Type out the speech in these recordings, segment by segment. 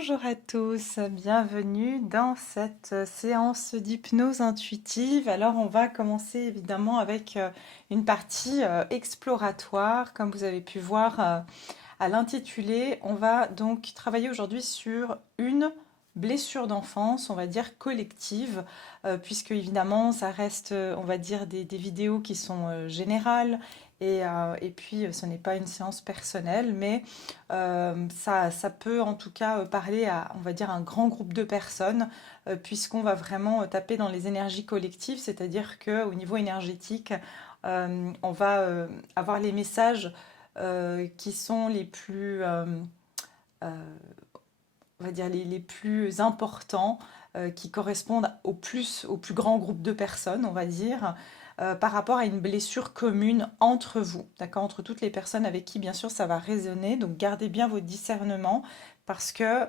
Bonjour à tous, bienvenue dans cette séance d'hypnose intuitive. Alors on va commencer évidemment avec une partie exploratoire. Comme vous avez pu voir à l'intitulé, on va donc travailler aujourd'hui sur une blessure d'enfance, on va dire collective, puisque évidemment ça reste, on va dire, des vidéos qui sont générales, et puis ce n'est pas une séance personnelle, mais ça peut en tout cas parler à, on va dire, un grand groupe de personnes, puisqu'on va vraiment taper dans les énergies collectives, c'est-à-dire qu'au niveau énergétique, on va avoir les messages qui sont les plus, euh, on va dire, les plus importants, qui correspondent au plus grand groupe de personnes, on va dire, par rapport à une blessure commune entre vous, d'accord, entre toutes les personnes avec qui, bien sûr, ça va résonner. Donc, gardez bien votre discernement parce que,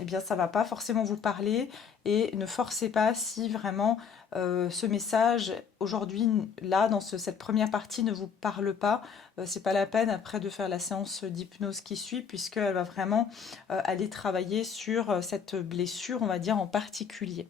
eh bien, ça va pas forcément vous parler et ne forcez pas si vraiment ce message aujourd'hui, là, dans cette première partie, ne vous parle pas. C'est pas la peine après de faire la séance d'hypnose qui suit, puisqu'elle va vraiment aller travailler sur cette blessure, on va dire, en particulier.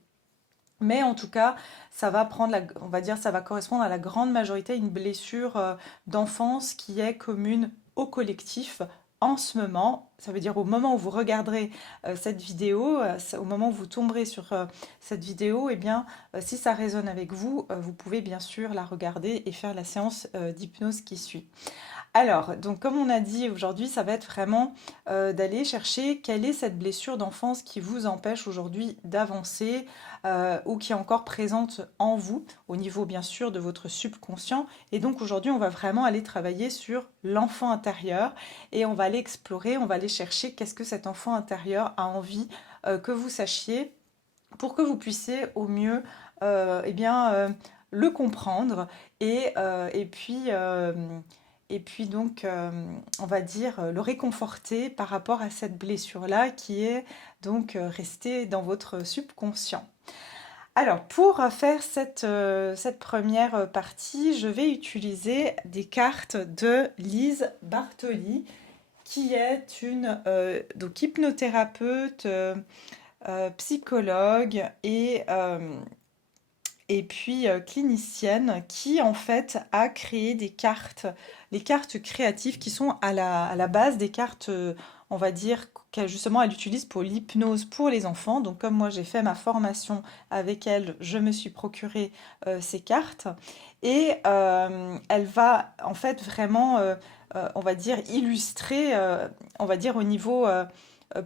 Mais en tout cas, ça va prendre, on va dire, ça va correspondre à la grande majorité à une blessure d'enfance qui est commune au collectif en ce moment. Ça veut dire au moment où vous regarderez cette vidéo, au moment où vous tomberez sur cette vidéo, eh bien, si ça résonne avec vous, vous pouvez bien sûr la regarder et faire la séance d'hypnose qui suit. Alors, donc comme on a dit aujourd'hui, ça va être vraiment d'aller chercher quelle est cette blessure d'enfance qui vous empêche aujourd'hui d'avancer, ou qui est encore présente en vous, au niveau bien sûr de votre subconscient. Et donc aujourd'hui, on va vraiment aller travailler sur l'enfant intérieur et on va aller explorer, on va aller chercher qu'est-ce que cet enfant intérieur a envie que vous sachiez pour que vous puissiez au mieux eh bien, le comprendre et puis donc, on va dire, le réconforter par rapport à cette blessure-là qui est donc restée dans votre subconscient. Alors, pour faire cette première partie, je vais utiliser des cartes de Lise Bartoli, qui est une donc hypnothérapeute, psychologue et puis clinicienne qui en fait a créé des cartes, les cartes créatives qui sont à la base des cartes, on va dire, qu'elle justement elle utilise pour l'hypnose pour les enfants. Donc comme moi j'ai fait ma formation avec elle, je me suis procuré ces cartes et elle va en fait vraiment, on va dire, illustrer, on va dire au niveau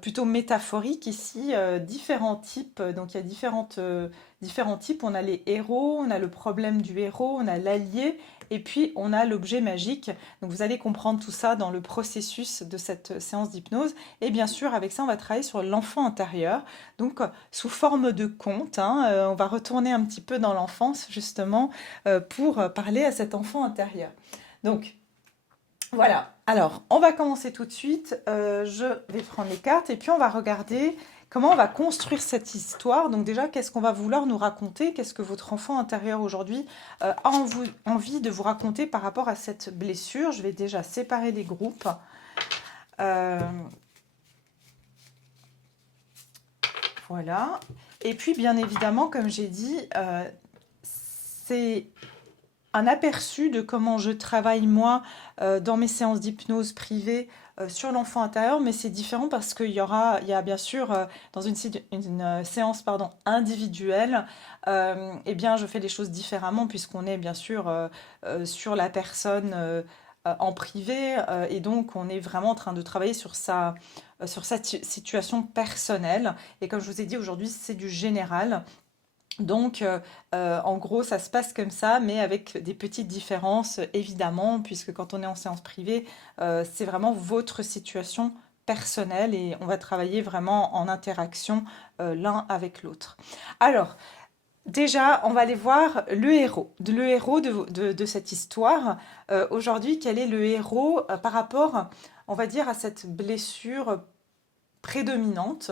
plutôt métaphorique ici, différents types. Donc il y a différents types. On a les héros, on a le problème du héros, on a l'allié, et puis on a l'objet magique. Donc vous allez comprendre tout ça dans le processus de cette séance d'hypnose. Et bien sûr, avec ça, on va travailler sur l'enfant intérieur. Donc sous forme de conte, hein, on va retourner un petit peu dans l'enfance, justement, pour parler à cet enfant intérieur. Donc, voilà, alors on va commencer tout de suite. Je vais prendre les cartes et puis on va regarder comment on va construire cette histoire. Donc déjà, qu'est-ce qu'on va vouloir nous raconter? Qu'est-ce que votre enfant intérieur aujourd'hui envie de vous raconter par rapport à cette blessure? Je vais déjà séparer les groupes. Euh, voilà. Et puis bien évidemment, comme j'ai dit, c'est un aperçu de comment je travaille moi dans mes séances d'hypnose privées sur l'enfant intérieur, mais c'est différent parce il y a bien sûr dans une séance pardon, individuelle, eh bien je fais les choses différemment puisqu'on est bien sûr sur la personne en privé, et donc on est vraiment en train de travailler sur sa situation personnelle. Et comme je vous ai dit aujourd'hui, c'est du général. Donc, en gros, ça se passe comme ça, mais avec des petites différences, évidemment, puisque quand on est en séance privée, c'est vraiment votre situation personnelle et on va travailler vraiment en interaction l'un avec l'autre. Alors, déjà, on va aller voir le héros de cette histoire. Aujourd'hui, quel est le héros par rapport, on va dire, à cette blessure prédominante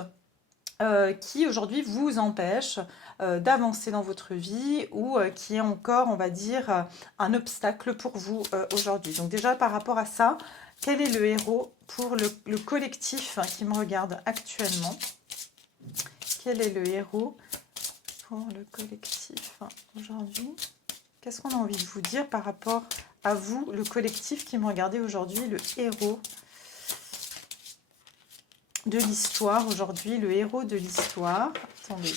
qui aujourd'hui vous empêche d'avancer dans votre vie ou qui est encore, on va dire, un obstacle pour vous aujourd'hui. Donc déjà par rapport à ça, quel est le héros pour le collectif qui me regarde actuellement. Quel est le héros pour le collectif aujourd'hui? Qu'est-ce qu'on a envie de vous dire par rapport à vous, le collectif qui me regardez aujourd'hui, le héros de l'histoire aujourd'hui, le héros de l'histoire. Attendez.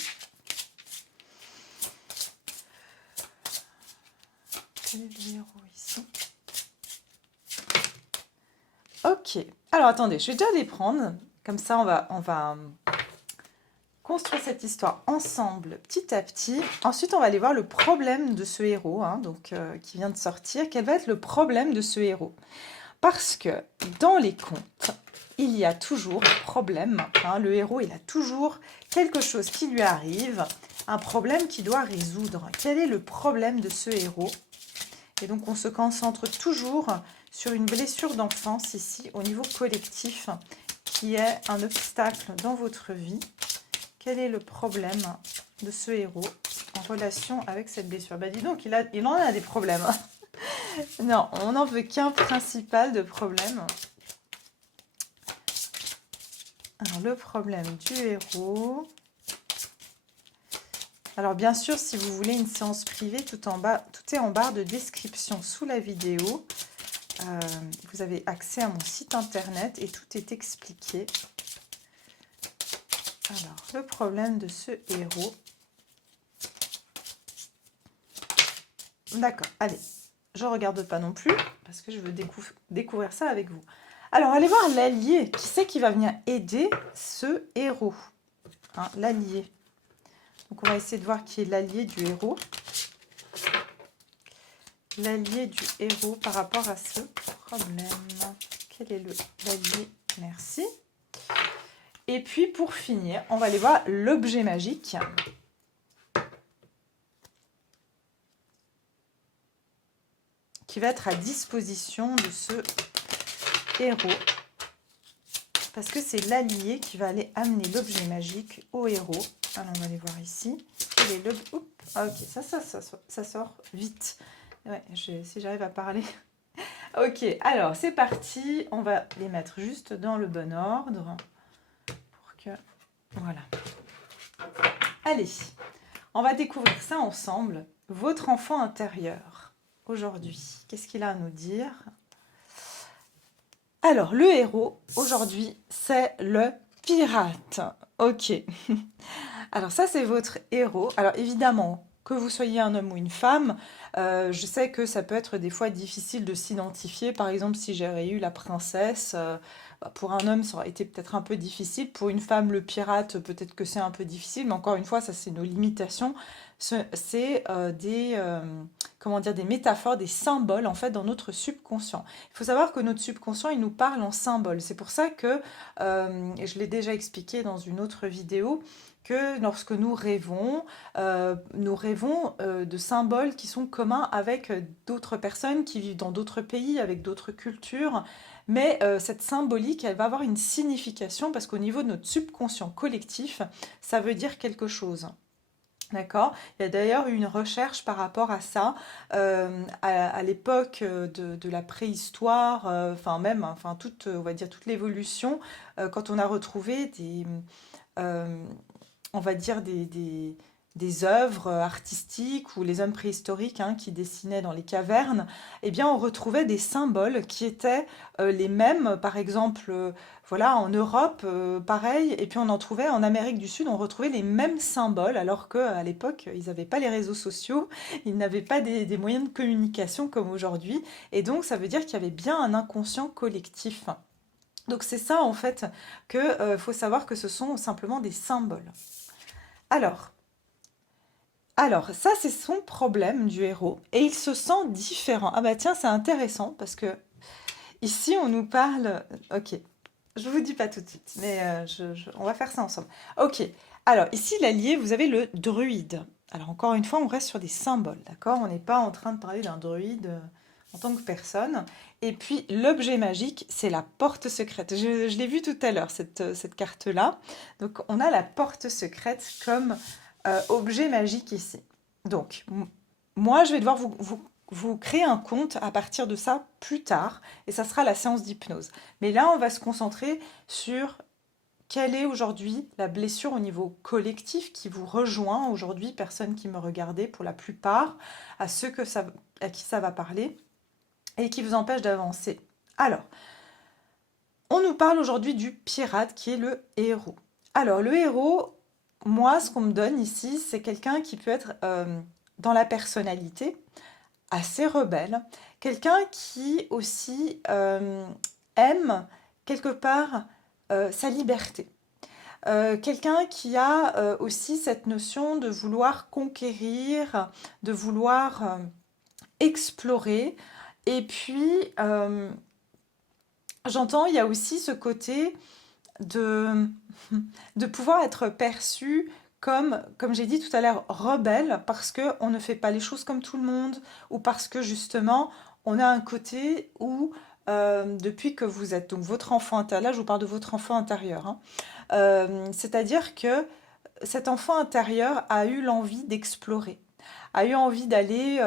Quel est le héros ici? Ok. Alors attendez, je vais déjà les prendre. Comme ça, on va construire cette histoire ensemble petit à petit. Ensuite, on va aller voir le problème de ce héros, qui vient de sortir. Quel va être le problème de ce héros? Parce que dans les contes, il y a toujours un problème. Le héros, il a toujours quelque chose qui lui arrive, un problème qu'il doit résoudre. Quel est le problème de ce héros? Et donc, on se concentre toujours sur une blessure d'enfance ici, au niveau collectif, qui est un obstacle dans votre vie. Quel est le problème de ce héros en relation avec cette blessure? Bah dis donc, il en a des problèmes. Non, on n'en veut qu'un principal de problème. Alors, le problème du héros. Alors, bien sûr, si vous voulez une séance privée, tout est en barre de description sous la vidéo. Vous avez accès à mon site internet et tout est expliqué. Alors, le problème de ce héros. D'accord, allez. Je ne regarde pas non plus parce que je veux découvrir ça avec vous. Alors, allez voir l'allié. Qui c'est qui va venir aider ce héros? L'allié. Donc, on va essayer de voir qui est l'allié du héros. L'allié du héros par rapport à ce problème. Quel est l'allié? Merci. Et puis, pour finir, on va aller voir l'objet magique. Qui va être à disposition de ce héros. Parce que c'est l'allié qui va aller amener l'objet magique au héros. Alors, on va aller voir ici. Ok, ça sort vite. Ouais, si j'arrive à parler. Ok, alors, c'est parti. On va les mettre juste dans le bon ordre. Pour que... Voilà. Allez, on va découvrir ça ensemble. Votre enfant intérieur, aujourd'hui, qu'est-ce qu'il a à nous dire? Alors, le héros, aujourd'hui, c'est le pirate. Ok. Alors, ça, c'est votre héros. Alors, évidemment, que vous soyez un homme ou une femme, je sais que ça peut être des fois difficile de s'identifier. Par exemple, si j'aurais eu la princesse, pour un homme, ça aurait été peut-être un peu difficile. Pour une femme, le pirate, peut-être que c'est un peu difficile. Mais encore une fois, ça, c'est nos limitations. C'est des métaphores, des symboles, en fait, dans notre subconscient. Il faut savoir que notre subconscient, il nous parle en symboles. C'est pour ça que, et je l'ai déjà expliqué dans une autre vidéo, que lorsque nous rêvons de symboles qui sont communs avec d'autres personnes qui vivent dans d'autres pays, avec d'autres cultures. Mais cette symbolique, elle va avoir une signification parce qu'au niveau de notre subconscient collectif, ça veut dire quelque chose. D'accord. Il y a d'ailleurs eu une recherche par rapport à ça, à l'époque de la préhistoire, on va dire toute l'évolution, quand on a retrouvé euh, on va dire des œuvres artistiques ou les hommes préhistoriques qui dessinaient dans les cavernes, eh bien on retrouvait des symboles qui étaient les mêmes, par exemple, voilà, en Europe, pareil, et puis on en trouvait en Amérique du Sud, on retrouvait les mêmes symboles, alors qu'à l'époque, ils n'avaient pas les réseaux sociaux, ils n'avaient pas des moyens de communication comme aujourd'hui, et donc ça veut dire qu'il y avait bien un inconscient collectif. Donc c'est ça en fait que faut savoir que ce sont simplement des symboles. Alors, ça c'est son problème du héros et il se sent différent. Ah bah tiens, c'est intéressant parce que ici on nous parle. Ok, je vous dis pas tout de suite, mais on va faire ça ensemble. Ok, alors ici l'allié, vous avez le druide. Alors encore une fois, on reste sur des symboles, d'accord? On n'est pas en train de parler d'un druide en tant que personne. Et puis l'objet magique, c'est la porte secrète. Je l'ai vu tout à l'heure, cette carte-là. Donc on a la porte secrète comme objet magique ici. Donc moi, je vais devoir vous créez un compte à partir de ça plus tard, et ça sera la séance d'hypnose. Mais là, on va se concentrer sur quelle est aujourd'hui la blessure au niveau collectif qui vous rejoint aujourd'hui, personne qui me regardait pour la plupart, à ceux à qui ça va parler, et qui vous empêche d'avancer. Alors, on nous parle aujourd'hui du pirate qui est le héros. Alors, le héros, moi, ce qu'on me donne ici, c'est quelqu'un qui peut être dans la personnalité, assez rebelle, quelqu'un qui aussi aime quelque part sa liberté. Quelqu'un qui a aussi cette notion de vouloir conquérir, de vouloir explorer. Et puis, j'entends, il y a aussi ce côté de, de pouvoir être perçu comme j'ai dit tout à l'heure, rebelle, parce qu'on ne fait pas les choses comme tout le monde, ou parce que justement, on a un côté où, depuis que vous êtes, donc votre enfant intérieur, là je vous parle de votre enfant intérieur, hein, c'est-à-dire que cet enfant intérieur a eu l'envie d'explorer, a eu envie d'aller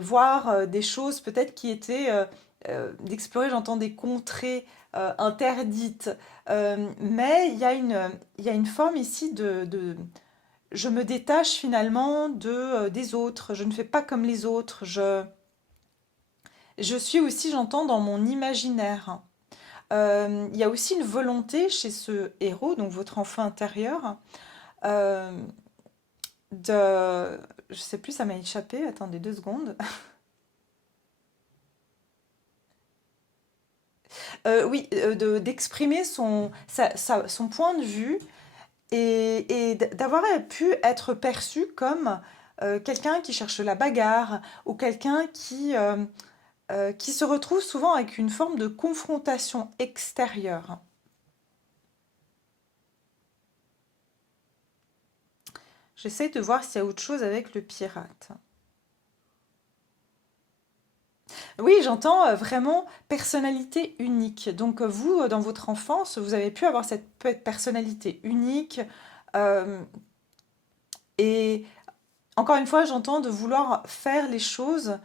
voir des choses peut-être qui étaient, d'explorer, j'entends des contrées interdites, mais il y a une forme ici je me détache finalement des autres, je ne fais pas comme les autres, je suis aussi, j'entends, dans mon imaginaire. Il y a aussi une volonté chez ce héros, donc votre enfant intérieur, euh, de... Je sais plus, ça m'a échappé, attendez 2 secondes. Oui, d'exprimer son point de vue et d'avoir pu être perçu comme quelqu'un qui cherche la bagarre ou quelqu'un qui se retrouve souvent avec une forme de confrontation extérieure. J'essaie de voir s'il y a autre chose avec le pirate. Oui, j'entends vraiment personnalité unique. Donc vous, dans votre enfance, vous avez pu avoir cette personnalité unique. euh, et encore une fois, j'entends de vouloir faire les choses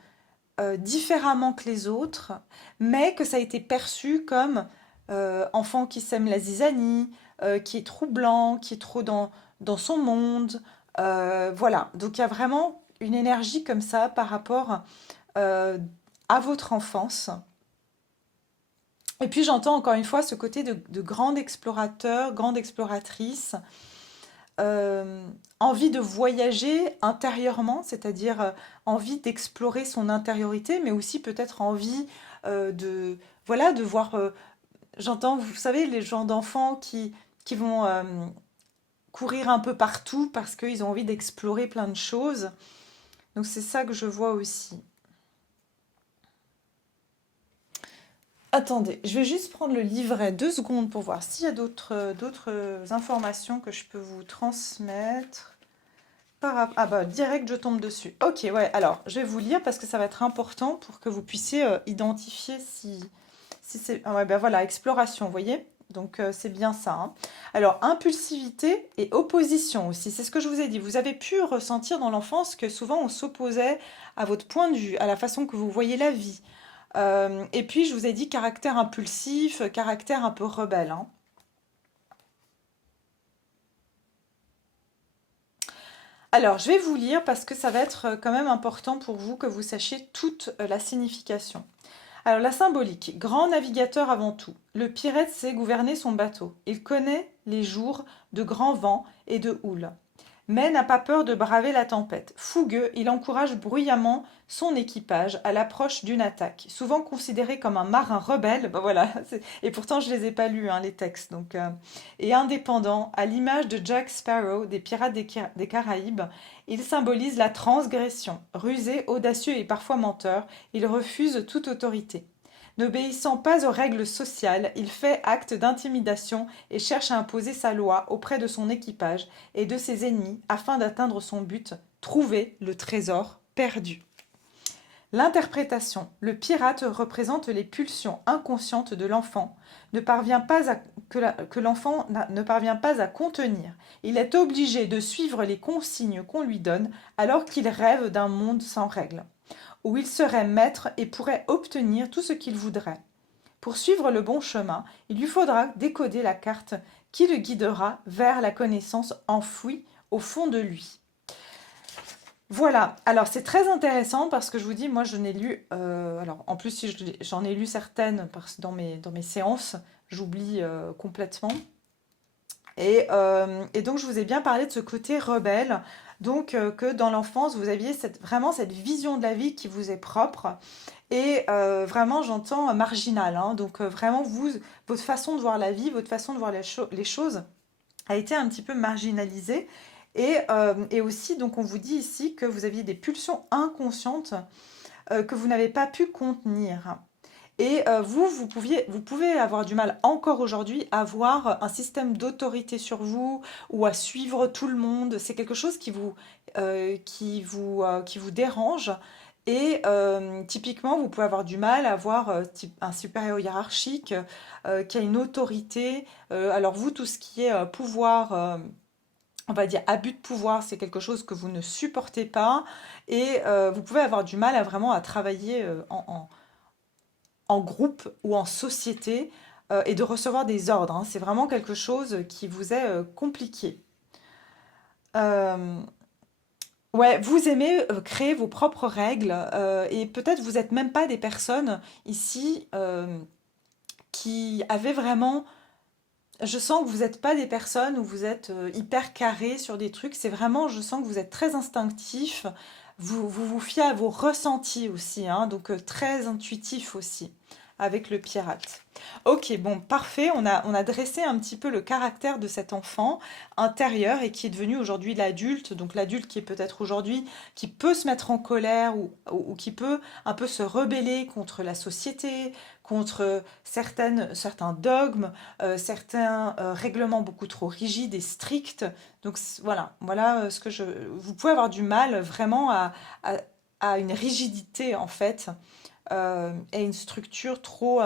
différemment que les autres, mais que ça a été perçu comme enfant qui sème la zizanie, qui est troublant, qui est trop dans son monde. Voilà, donc il y a vraiment une énergie comme ça par rapport euh, à votre enfance. Et puis j'entends encore une fois ce côté de grande explorateur, grande exploratrice, envie de voyager intérieurement, c'est-à-dire envie d'explorer son intériorité, mais aussi peut-être envie de, voilà, de voir, j'entends, vous savez, les gens d'enfants qui vont courir un peu partout parce qu'ils ont envie d'explorer plein de choses. Donc c'est ça que je vois aussi. Attendez, je vais juste prendre le livret 2 secondes pour voir s'il y a d'autres informations que je peux vous transmettre. Ah bah direct je tombe dessus. Ok, ouais, alors je vais vous lire parce que ça va être important pour que vous puissiez identifier si c'est... Ah ouais, ben voilà, exploration, vous voyez? Donc c'est bien ça, hein. Alors, impulsivité et opposition aussi, c'est ce que je vous ai dit. Vous avez pu ressentir dans l'enfance que souvent on s'opposait à votre point de vue, à la façon que vous voyez la vie. Et puis je vous ai dit caractère impulsif, caractère un peu rebelle, hein. Alors, je vais vous lire parce que ça va être quand même important pour vous que vous sachiez toute la signification. Alors, la symbolique, grand navigateur avant tout, le pirate sait gouverner son bateau. Il connaît les jours de grands vents et de houle, mais n'a pas peur de braver la tempête. Fougueux, il encourage bruyamment son équipage à l'approche d'une attaque. Souvent considéré comme un marin rebelle, ben voilà, et pourtant je les ai pas lus, hein, les textes, donc, et indépendant, à l'image de Jack Sparrow des Pirates des Caraïbes, il symbolise la transgression. Rusé, audacieux et parfois menteur, il refuse toute autorité. N'obéissant pas aux règles sociales, il fait acte d'intimidation et cherche à imposer sa loi auprès de son équipage et de ses ennemis afin d'atteindre son but, trouver le trésor perdu. L'interprétation. Le pirate représente les pulsions inconscientes de l'enfant, que l'enfant ne parvient pas à contenir. Il est obligé de suivre les consignes qu'on lui donne alors qu'il rêve d'un monde sans règles. où il serait maître et pourrait obtenir tout ce qu'il voudrait. Pour suivre le bon chemin, il lui faudra décoder la carte qui le guidera vers la connaissance enfouie au fond de lui. Voilà, alors c'est très intéressant parce que je vous dis, moi je n'ai lu, alors en plus si j'en ai lu certaines dans mes séances, j'oublie complètement. Et donc je vous ai bien parlé de ce côté rebelle, donc que dans l'enfance vous aviez vraiment cette vision de la vie qui vous est propre, et vraiment j'entends marginale, hein, donc vraiment votre façon de voir la vie, votre façon de voir les choses a été un petit peu marginalisée. Et aussi, donc, on vous dit ici que vous aviez des pulsions inconscientes que vous n'avez pas pu contenir. Et vous pouvez avoir du mal encore aujourd'hui à avoir un système d'autorité sur vous ou à suivre tout le monde. C'est quelque chose qui vous dérange. Et typiquement, vous pouvez avoir du mal à avoir un supérieur hiérarchique qui a une autorité. Alors vous, tout ce qui est pouvoir, on va dire abus de pouvoir, c'est quelque chose que vous ne supportez pas. Et vous pouvez avoir du mal à vraiment à travailler en groupe ou en société et de recevoir des ordres, hein. C'est vraiment quelque chose qui vous est compliqué. Euh, ouais, vous aimez créer vos propres règles et peut-être vous n'êtes même pas des personnes ici qui avaient vraiment... Je sens que vous n'êtes pas des personnes où vous êtes hyper carré sur des trucs. C'est vraiment, je sens que vous êtes très instinctif. Vous fiez à vos ressentis aussi, hein, donc très intuitif aussi avec le pirate. Ok, bon, parfait. On a dressé un petit peu le caractère de cet enfant intérieur et qui est devenu aujourd'hui l'adulte. Donc l'adulte qui est peut-être aujourd'hui, qui peut se mettre en colère ou qui peut un peu se rebeller contre la société, contre certains dogmes, certains règlements beaucoup trop rigides et stricts. Donc voilà ce que je... Vous pouvez avoir du mal vraiment à, à une rigidité en fait et une structure trop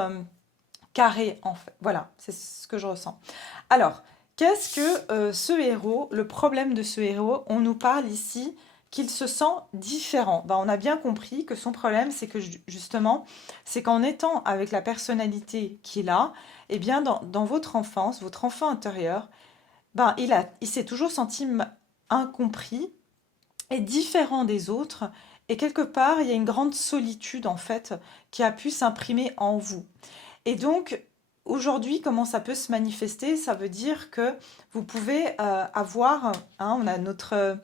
carrée en fait. Voilà, c'est ce que je ressens. Alors, qu'est-ce que ce héros, le problème de ce héros, on nous parle ici qu'il se sent différent. Ben, on a bien compris que son problème, c'est que justement, c'est qu'en étant avec la personnalité qu'il a, eh bien, dans votre enfance, votre enfant intérieur, ben, il s'est toujours senti incompris et différent des autres. Et quelque part, il y a une grande solitude, en fait, qui a pu s'imprimer en vous. Et donc, aujourd'hui, comment ça peut se manifester? Ça veut dire que vous pouvez avoir, hein, on a notre,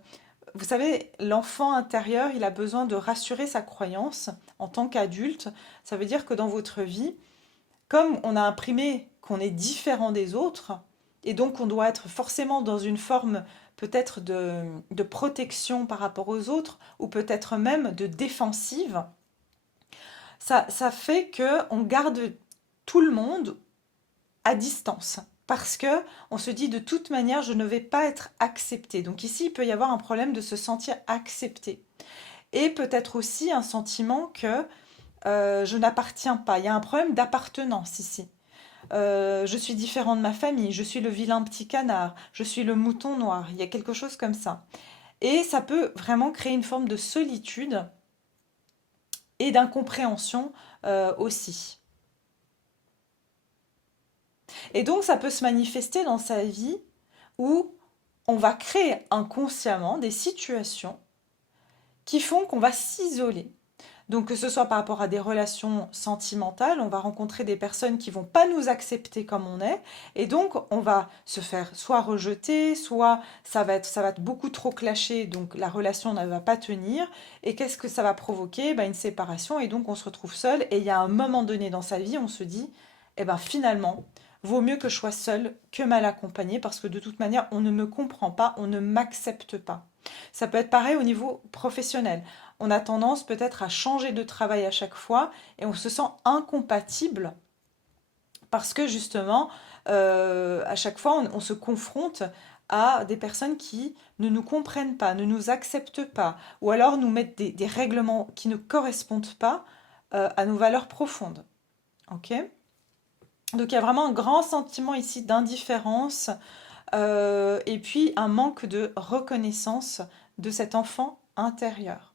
vous savez, l'enfant intérieur, il a besoin de rassurer sa croyance en tant qu'adulte. Ça veut dire que dans votre vie, comme on a imprimé qu'on est différent des autres, et donc on doit être forcément dans une forme peut-être de protection par rapport aux autres, ou peut-être même de défensive, ça fait que on garde tout le monde à distance. Parce que on se dit de toute manière, je ne vais pas être accepté. Donc ici, il peut y avoir un problème de se sentir accepté. Et peut-être aussi un sentiment que je n'appartiens pas. Il y a un problème d'appartenance ici. Je suis différent de ma famille, je suis le vilain petit canard, je suis le mouton noir. Il y a quelque chose comme ça. Et ça peut vraiment créer une forme de solitude et d'incompréhension aussi. Et donc ça peut se manifester dans sa vie où on va créer inconsciemment des situations qui font qu'on va s'isoler. Donc que ce soit par rapport à des relations sentimentales, on va rencontrer des personnes qui vont pas nous accepter comme on est, et donc on va se faire soit rejeter, soit ça va être beaucoup trop clashé, donc la relation ne va pas tenir. Et qu'est-ce que ça va provoquer? Ben, une séparation, et donc on se retrouve seul. Et il y a un moment donné dans sa vie, on se dit, eh ben finalement, vaut mieux que je sois seule que mal accompagnée, parce que de toute manière, on ne me comprend pas, on ne m'accepte pas. Ça peut être pareil au niveau professionnel. On a tendance peut-être à changer de travail à chaque fois et on se sent incompatible parce que justement, à chaque fois, on se confronte à des personnes qui ne nous comprennent pas, ne nous acceptent pas, ou alors nous mettent des règlements qui ne correspondent pas à nos valeurs profondes. Ok? Donc il y a vraiment un grand sentiment ici d'indifférence et puis un manque de reconnaissance de cet enfant intérieur.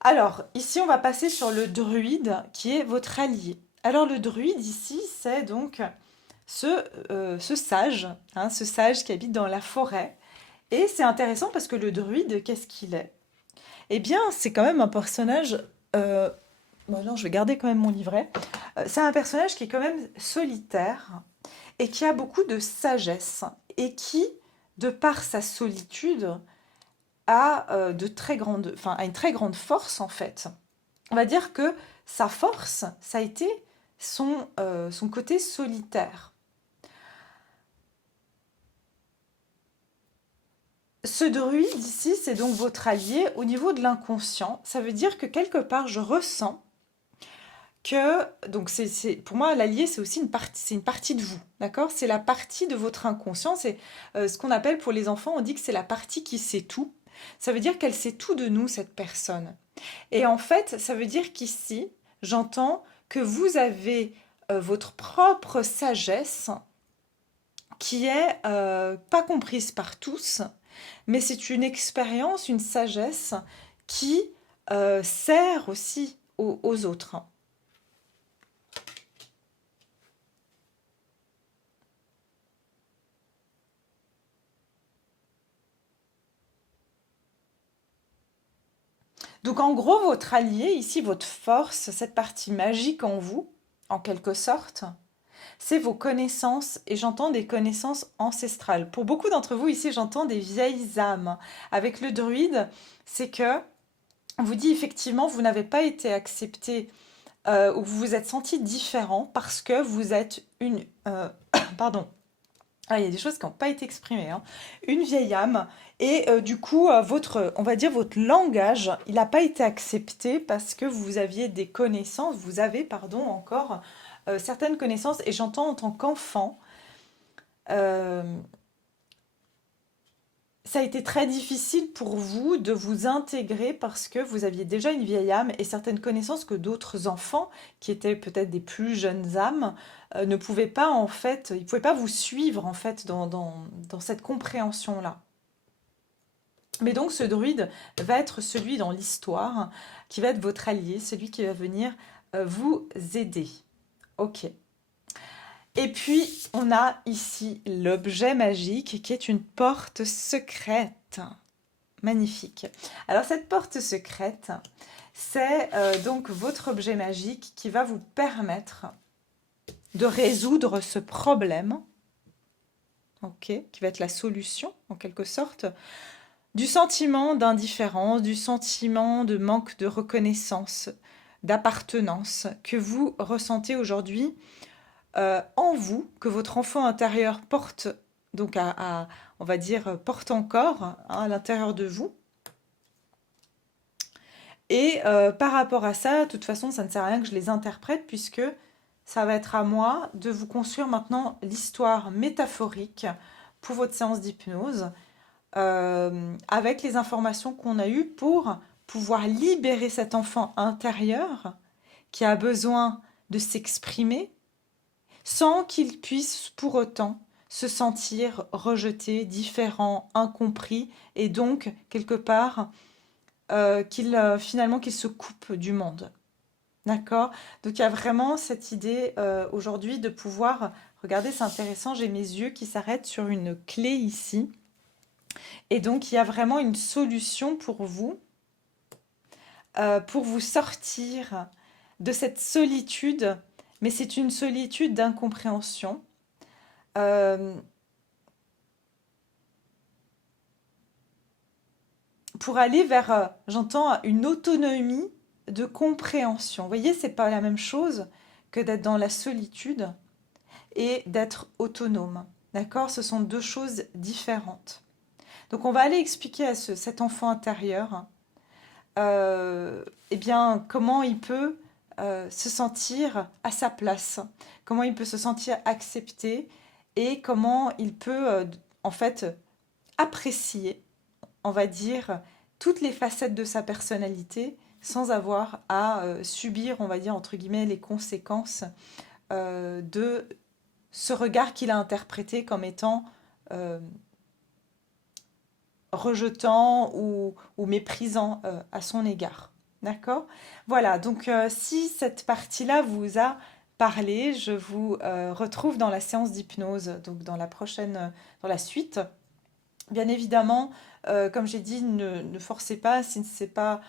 Alors, ici, on va passer sur le druide qui est votre allié. Alors, le druide ici, c'est donc ce sage, hein, ce sage qui habite dans la forêt. Et c'est intéressant parce que le druide, qu'est-ce qu'il est? Eh bien, c'est quand même un personnage. euh, Bon, non, je vais garder quand même mon livret. C'est un personnage qui est quand même solitaire et qui a beaucoup de sagesse et qui, de par sa solitude, a a une très grande force en fait. On va dire que sa force, ça a été son côté solitaire. Ce druide ici, c'est donc votre allié au niveau de l'inconscient. Ça veut dire que quelque part, je ressens que, donc pour moi, l'allié, c'est une partie de vous, d'accord? C'est la partie de votre inconscient, c'est ce qu'on appelle pour les enfants, on dit que c'est la partie qui sait tout. Ça veut dire qu'elle sait tout de nous, cette personne. Et en fait, ça veut dire qu'ici, j'entends que vous avez votre propre sagesse qui est pas comprise par tous, mais c'est une expérience, une sagesse qui sert aussi aux autres. Donc en gros, votre allié, ici, votre force, cette partie magique en vous, en quelque sorte, c'est vos connaissances, et j'entends des connaissances ancestrales. Pour beaucoup d'entre vous ici, j'entends des vieilles âmes. Avec le druide, c'est que on vous dit effectivement, vous n'avez pas été accepté ou vous vous êtes senti différent parce que vous êtes pardon. Ah, il y a des choses qui n'ont pas été exprimées, hein. Une vieille âme. Et du coup, on va dire votre langage, il n'a pas été accepté parce que vous aviez des connaissances, vous avez, pardon, encore certaines connaissances. Et j'entends en tant qu'enfant, euh, ça a été très difficile pour vous de vous intégrer parce que vous aviez déjà une vieille âme et certaines connaissances que d'autres enfants, qui étaient peut-être des plus jeunes âmes, ne pouvaient pas en fait, ils pouvaient pas vous suivre en fait dans cette compréhension-là. Mais donc ce druide va être celui dans l'histoire qui va être votre allié, celui qui va venir vous aider. Ok. Et puis on a ici l'objet magique qui est une porte secrète. Magnifique. Alors cette porte secrète, c'est donc votre objet magique qui va vous permettre de résoudre ce problème, ok, qui va être la solution en quelque sorte, du sentiment d'indifférence, du sentiment de manque de reconnaissance, d'appartenance que vous ressentez aujourd'hui en vous, que votre enfant intérieur porte, donc on va dire, porte encore hein, à l'intérieur de vous. Et par rapport à ça, de toute façon, ça ne sert à rien que je les interprète puisque ça va être à moi de vous construire maintenant l'histoire métaphorique pour votre séance d'hypnose avec les informations qu'on a eues pour pouvoir libérer cet enfant intérieur qui a besoin de s'exprimer sans qu'il puisse pour autant se sentir rejeté, différent, incompris et donc quelque part finalement qu'il se coupe du monde. D'accord? Donc il y a vraiment cette idée aujourd'hui de pouvoir, regardez, c'est intéressant, j'ai mes yeux qui s'arrêtent sur une clé ici. Et donc il y a vraiment une solution pour vous sortir de cette solitude, mais c'est une solitude d'incompréhension. Euh, pour aller vers, j'entends, une autonomie de compréhension. Vous voyez, c'est pas la même chose que d'être dans la solitude et d'être autonome. D'accord? Ce sont deux choses différentes. Donc on va aller expliquer à cet enfant intérieur eh bien, comment il peut se sentir à sa place, comment il peut se sentir accepté et comment il peut en fait apprécier, on va dire, toutes les facettes de sa personnalité sans avoir à subir, on va dire, entre guillemets, les conséquences de ce regard qu'il a interprété comme étant euh, rejetant ou méprisant à son égard. D'accord? Voilà, donc si cette partie-là vous a parlé, je vous retrouve dans la séance d'hypnose, donc dans la prochaine, dans la suite. Bien évidemment, comme j'ai dit, ne forcez pas, si c'est pas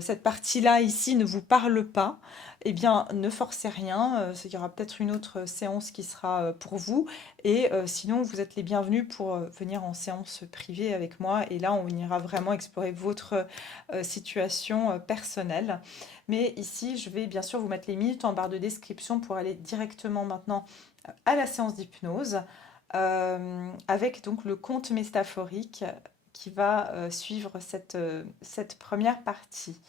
cette partie-là ici ne vous parle pas, eh bien ne forcez rien. Il y aura peut-être une autre séance qui sera pour vous. Et sinon, vous êtes les bienvenus pour venir en séance privée avec moi. Et là, on ira vraiment explorer votre situation personnelle. Mais ici, je vais bien sûr vous mettre les minutes en barre de description pour aller directement maintenant à la séance d'hypnose avec donc le conte métaphorique qui va suivre cette première partie.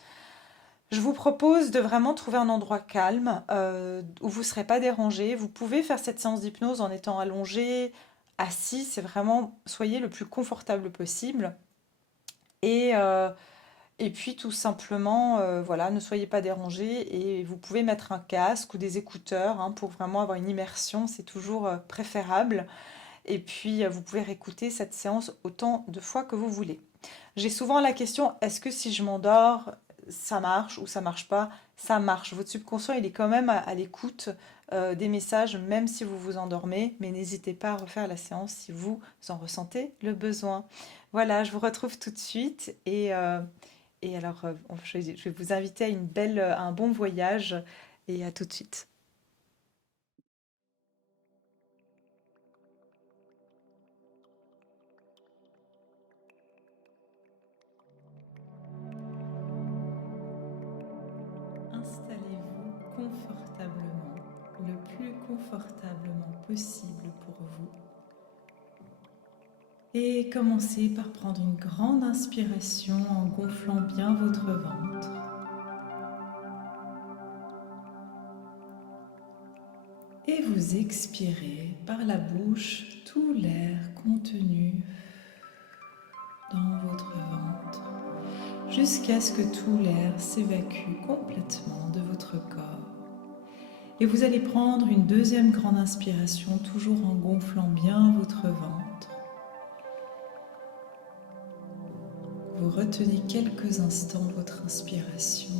Je vous propose de vraiment trouver un endroit calme où vous ne serez pas dérangé. Vous pouvez faire cette séance d'hypnose en étant allongé, assis. C'est vraiment, soyez le plus confortable possible. Et, euh, et puis tout simplement, voilà, ne soyez pas dérangé et vous pouvez mettre un casque ou des écouteurs hein, pour vraiment avoir une immersion. C'est toujours préférable. Et puis, vous pouvez réécouter cette séance autant de fois que vous voulez. J'ai souvent la question, est-ce que si je m'endors, ça marche ou ça marche pas? Ça marche. Votre subconscient, il est quand même à l'écoute des messages, même si vous vous endormez. Mais n'hésitez pas à refaire la séance si vous en ressentez le besoin. Voilà, je vous retrouve tout de suite. Et alors, je vais vous inviter à à un bon voyage et à tout de suite. Installez-vous confortablement, le plus confortablement possible pour vous. Et commencez par prendre une grande inspiration en gonflant bien votre ventre. Et vous expirez par la bouche tout l'air contenu dans votre ventre jusqu'à ce que tout l'air s'évacue complètement de votre corps. Et vous allez prendre une deuxième grande inspiration, toujours en gonflant bien votre ventre. Vous retenez quelques instants votre inspiration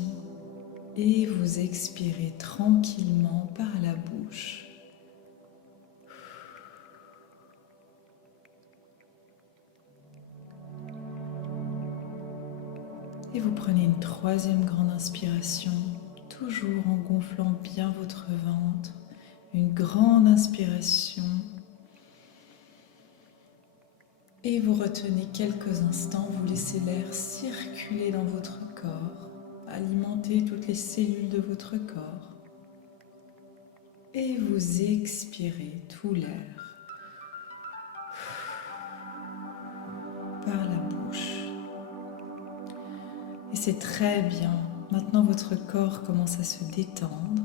et vous expirez tranquillement par la bouche. Et vous prenez une troisième grande inspiration, toujours en gonflant bien votre ventre. Une grande inspiration. Et vous retenez quelques instants, vous laissez l'air circuler dans votre corps, alimenter toutes les cellules de votre corps. Et vous expirez tout l'air par la bouche. Et c'est très bien. Maintenant, votre corps commence à se détendre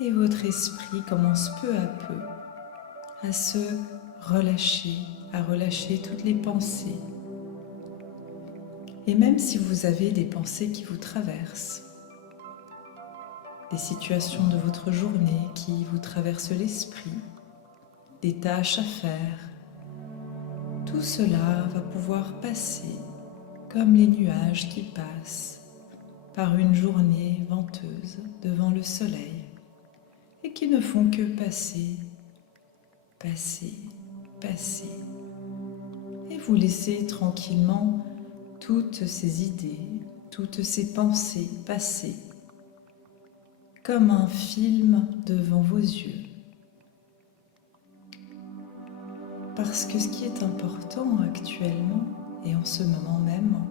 et votre esprit commence peu à peu à se relâcher, à relâcher toutes les pensées. Et même si vous avez des pensées qui vous traversent, des situations de votre journée qui vous traversent l'esprit, des tâches à faire, tout cela va pouvoir passer comme les nuages qui passent par une journée venteuse devant le soleil et qui ne font que passer, passer, passer. Et vous laissez tranquillement toutes ces idées, toutes ces pensées passer comme un film devant vos yeux. Parce que ce qui est important actuellement et en ce moment même,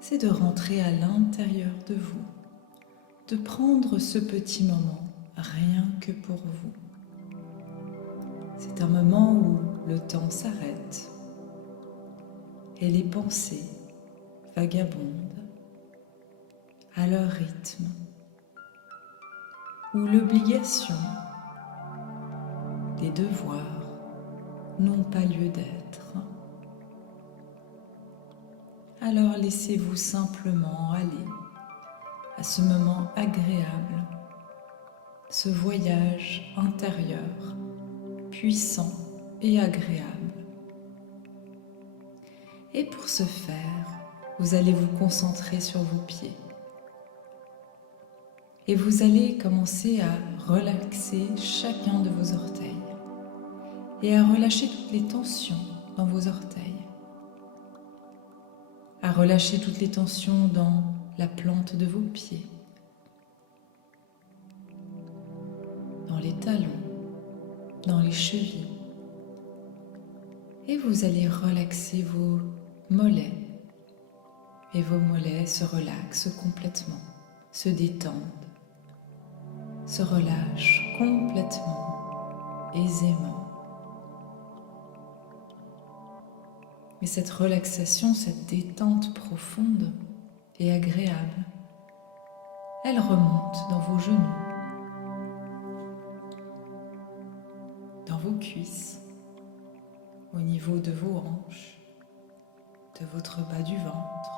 c'est de rentrer à l'intérieur de vous, de prendre ce petit moment rien que pour vous. C'est un moment où le temps s'arrête et les pensées vagabondent à leur rythme, où l'obligation, les devoirs n'ont pas lieu d'être. Alors laissez-vous simplement aller à ce moment agréable, ce voyage intérieur, puissant et agréable. Et pour ce faire, vous allez vous concentrer sur vos pieds. Et vous allez commencer à relaxer chacun de vos orteils et à relâcher toutes les tensions dans vos orteils, à relâcher toutes les tensions dans la plante de vos pieds, dans les talons, dans les chevilles. Et vous allez relaxer vos mollets. Et vos mollets se relaxent complètement, se détendent, se relâchent complètement, aisément. Et cette relaxation, cette détente profonde et agréable, elle remonte dans vos genoux, dans vos cuisses, au niveau de vos hanches, de votre bas du ventre,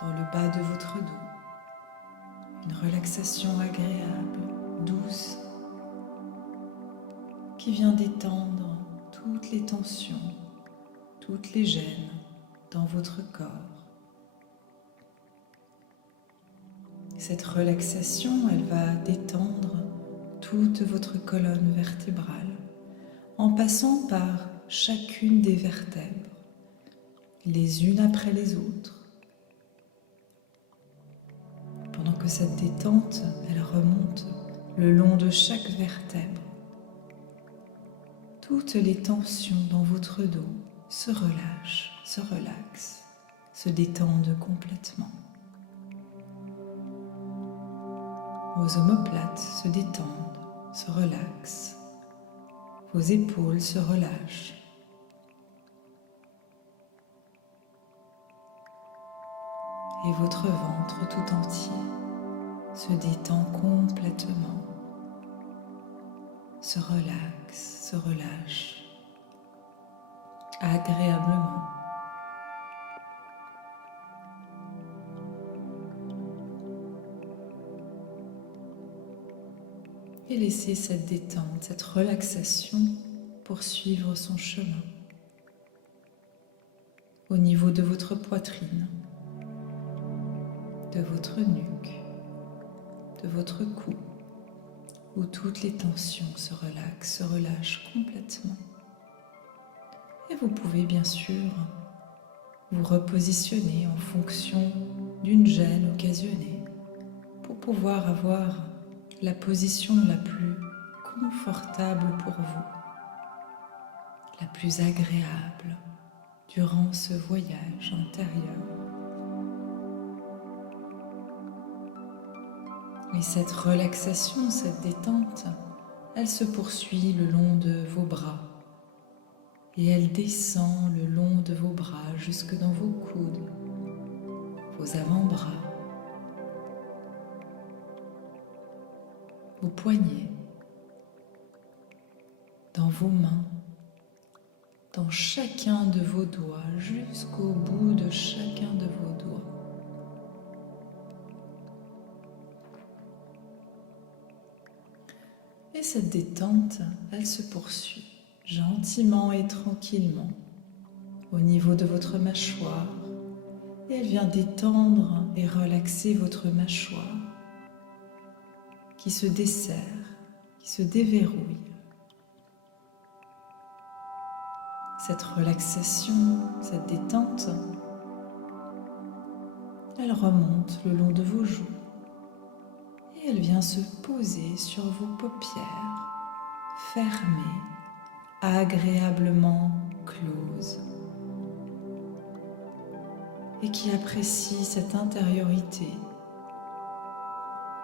dans le bas de votre dos. Une relaxation agréable, douce, qui vient détendre toutes les tensions, toutes les gênes dans votre corps. Cette relaxation, elle va détendre toute votre colonne vertébrale en passant par chacune des vertèbres, les unes après les autres. Pendant que cette détente, elle remonte le long de chaque vertèbre, toutes les tensions dans votre dos se relâchent, se relaxent, se détendent complètement. Vos omoplates se détendent, se relaxent. Vos épaules se relâchent. Et votre ventre tout entier se détend complètement, se relaxe, se relâche agréablement. Et laissez cette détente, cette relaxation poursuivre son chemin au niveau de votre poitrine, de votre nuque, de votre cou, où toutes les tensions se relaxent, se relâchent complètement. Et vous pouvez bien sûr vous repositionner en fonction d'une gêne occasionnée pour pouvoir avoir la position la plus confortable pour vous, la plus agréable durant ce voyage intérieur. Et cette relaxation, cette détente, elle se poursuit le long de vos bras et elle descend le long de vos bras jusque dans vos coudes, vos avant-bras, vos poignets, dans vos mains, dans chacun de vos doigts, jusqu'au bout de chacun de vos doigts. Et cette détente, elle se poursuit gentiment et tranquillement au niveau de votre mâchoire. Et elle vient détendre et relaxer votre mâchoire qui se desserre, qui se déverrouille. Cette relaxation, cette détente, elle remonte le long de vos joues et elle vient se poser sur vos paupières fermées, agréablement closes, et qui apprécie cette intériorité.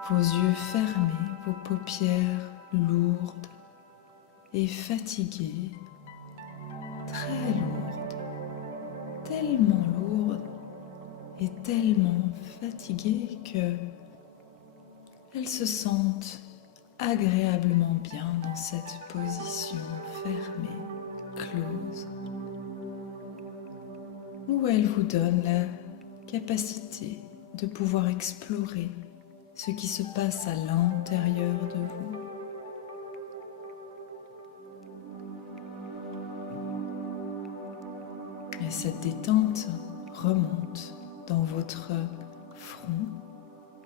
Vos yeux fermés, vos paupières lourdes et fatiguées, très lourdes, tellement lourdes et tellement fatiguées que elles se sentent agréablement bien dans cette position fermée, close, où elle vous donne la capacité de pouvoir explorer ce qui se passe à l'intérieur de vous. Et cette détente remonte votre front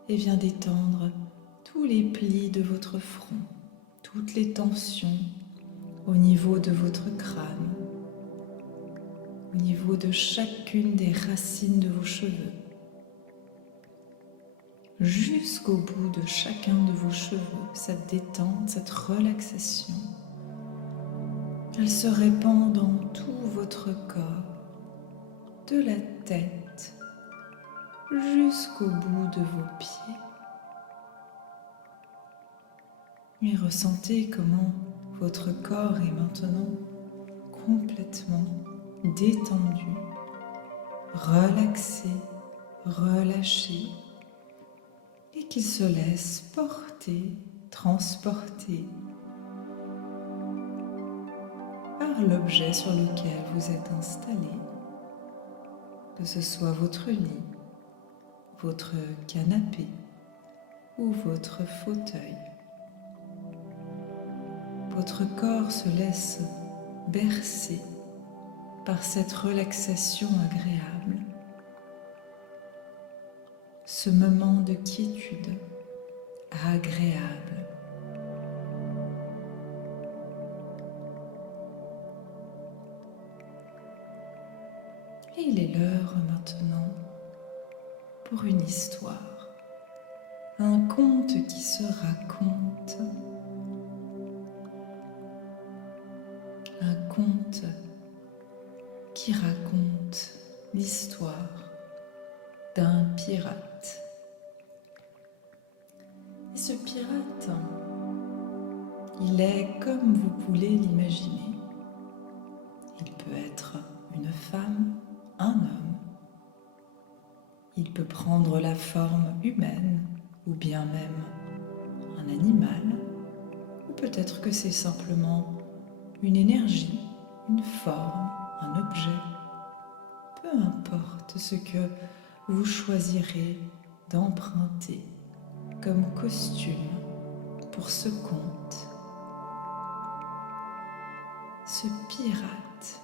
et vient détendre tous les plis de votre front, toutes les tensions au niveau de votre crâne, au niveau de chacune des racines de vos cheveux, jusqu'au bout de chacun de vos cheveux. Cette détente, cette relaxation, elle se répand dans tout votre corps, de la tête jusqu'au bout de vos pieds. Et ressentez comment votre corps est maintenant complètement détendu, relaxé, relâché, et qu'il se laisse porter, transporter par l'objet sur lequel vous êtes installé, que ce soit votre lit, votre canapé ou votre fauteuil. Votre corps se laisse bercer par cette relaxation agréable, ce moment de quiétude agréable. Et il est l'heure maintenant pour une histoire, un conte qui se raconte, un conte qui raconte l'histoire d'un pirate. Et ce pirate, il est comme vous pouvez l'imaginer. Il peut être une femme, un homme. Il peut prendre la forme humaine ou bien même un animal. Ou peut-être que c'est simplement une énergie, une forme, un objet. Peu importe ce que vous choisirez d'emprunter comme costume pour ce conte. Ce pirate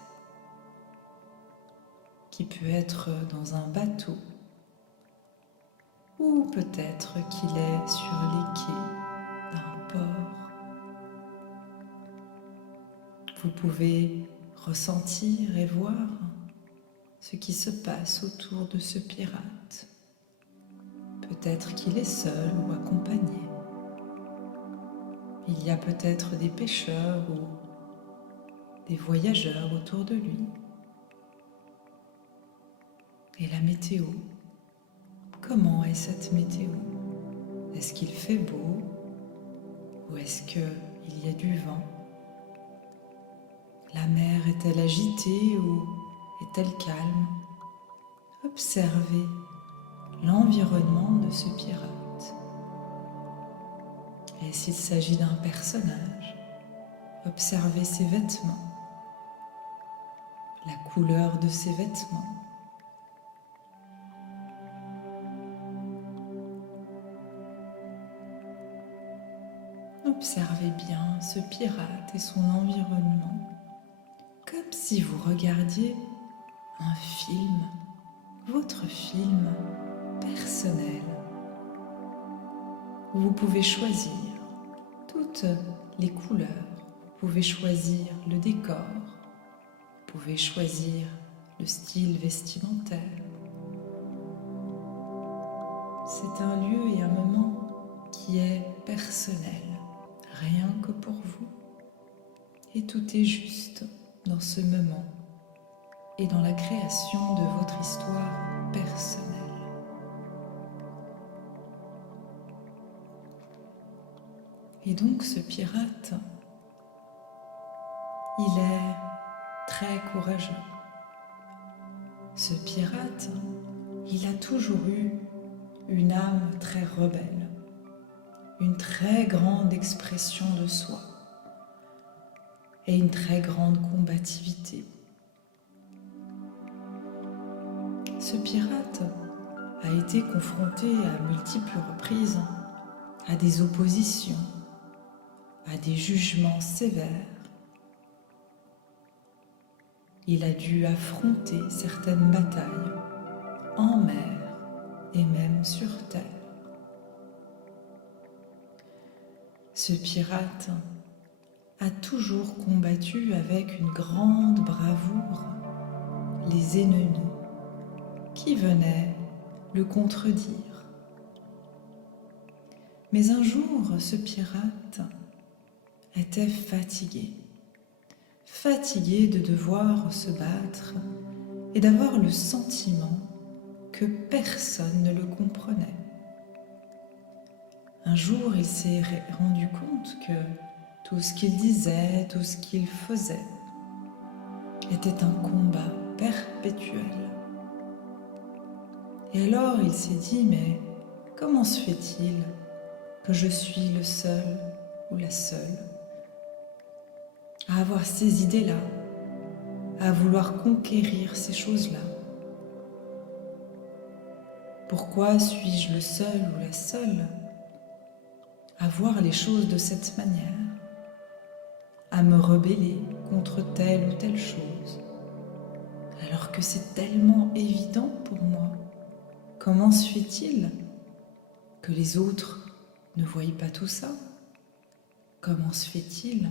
qui peut être dans un bateau ou peut-être qu'il est sur les quais d'un port. Vous pouvez ressentir et voir ce qui se passe autour de ce pirate. Peut-être qu'il est seul ou accompagné. Il y a peut-être des pêcheurs ou des voyageurs autour de lui. Et la météo, comment est cette météo? Est-ce qu'il fait beau ou est-ce qu'il y a du vent? La mer est-elle agitée ou est-elle calme? Observez l'environnement de ce pirate. Et s'il s'agit d'un personnage, observez ses vêtements, la couleur de ses vêtements. Observez bien ce pirate et son environnement, comme si vous regardiez un film, votre film personnel. Vous pouvez choisir toutes les couleurs, vous pouvez choisir le décor, vous pouvez choisir le style vestimentaire. C'est un lieu et un moment qui est personnel, rien que pour vous. Et tout est juste dans ce moment et dans la création de votre histoire personnelle. Et donc ce pirate, il est très courageux. Ce pirate, il a toujours eu une âme très rebelle, une très grande expression de soi et une très grande combativité. Ce pirate a été confronté à multiples reprises à des oppositions, à des jugements sévères. Il a dû affronter certaines batailles en mer sur terre. Ce pirate a toujours combattu avec une grande bravoure les ennemis qui venaient le contredire. Mais un jour, ce pirate était fatigué de devoir se battre et d'avoir le sentiment que personne ne le comprenait. Un jour, il s'est rendu compte que tout ce qu'il disait, tout ce qu'il faisait était un combat perpétuel. Et alors il s'est dit, mais comment se fait-il que je suis le seul ou la seule à avoir ces idées-là, à vouloir conquérir ces choses-là? Pourquoi suis-je le seul ou la seule à voir les choses de cette manière, à me rebeller contre telle ou telle chose, alors que c'est tellement évident pour moi? Comment se fait-il que les autres ne voient pas tout ça? Comment se fait-il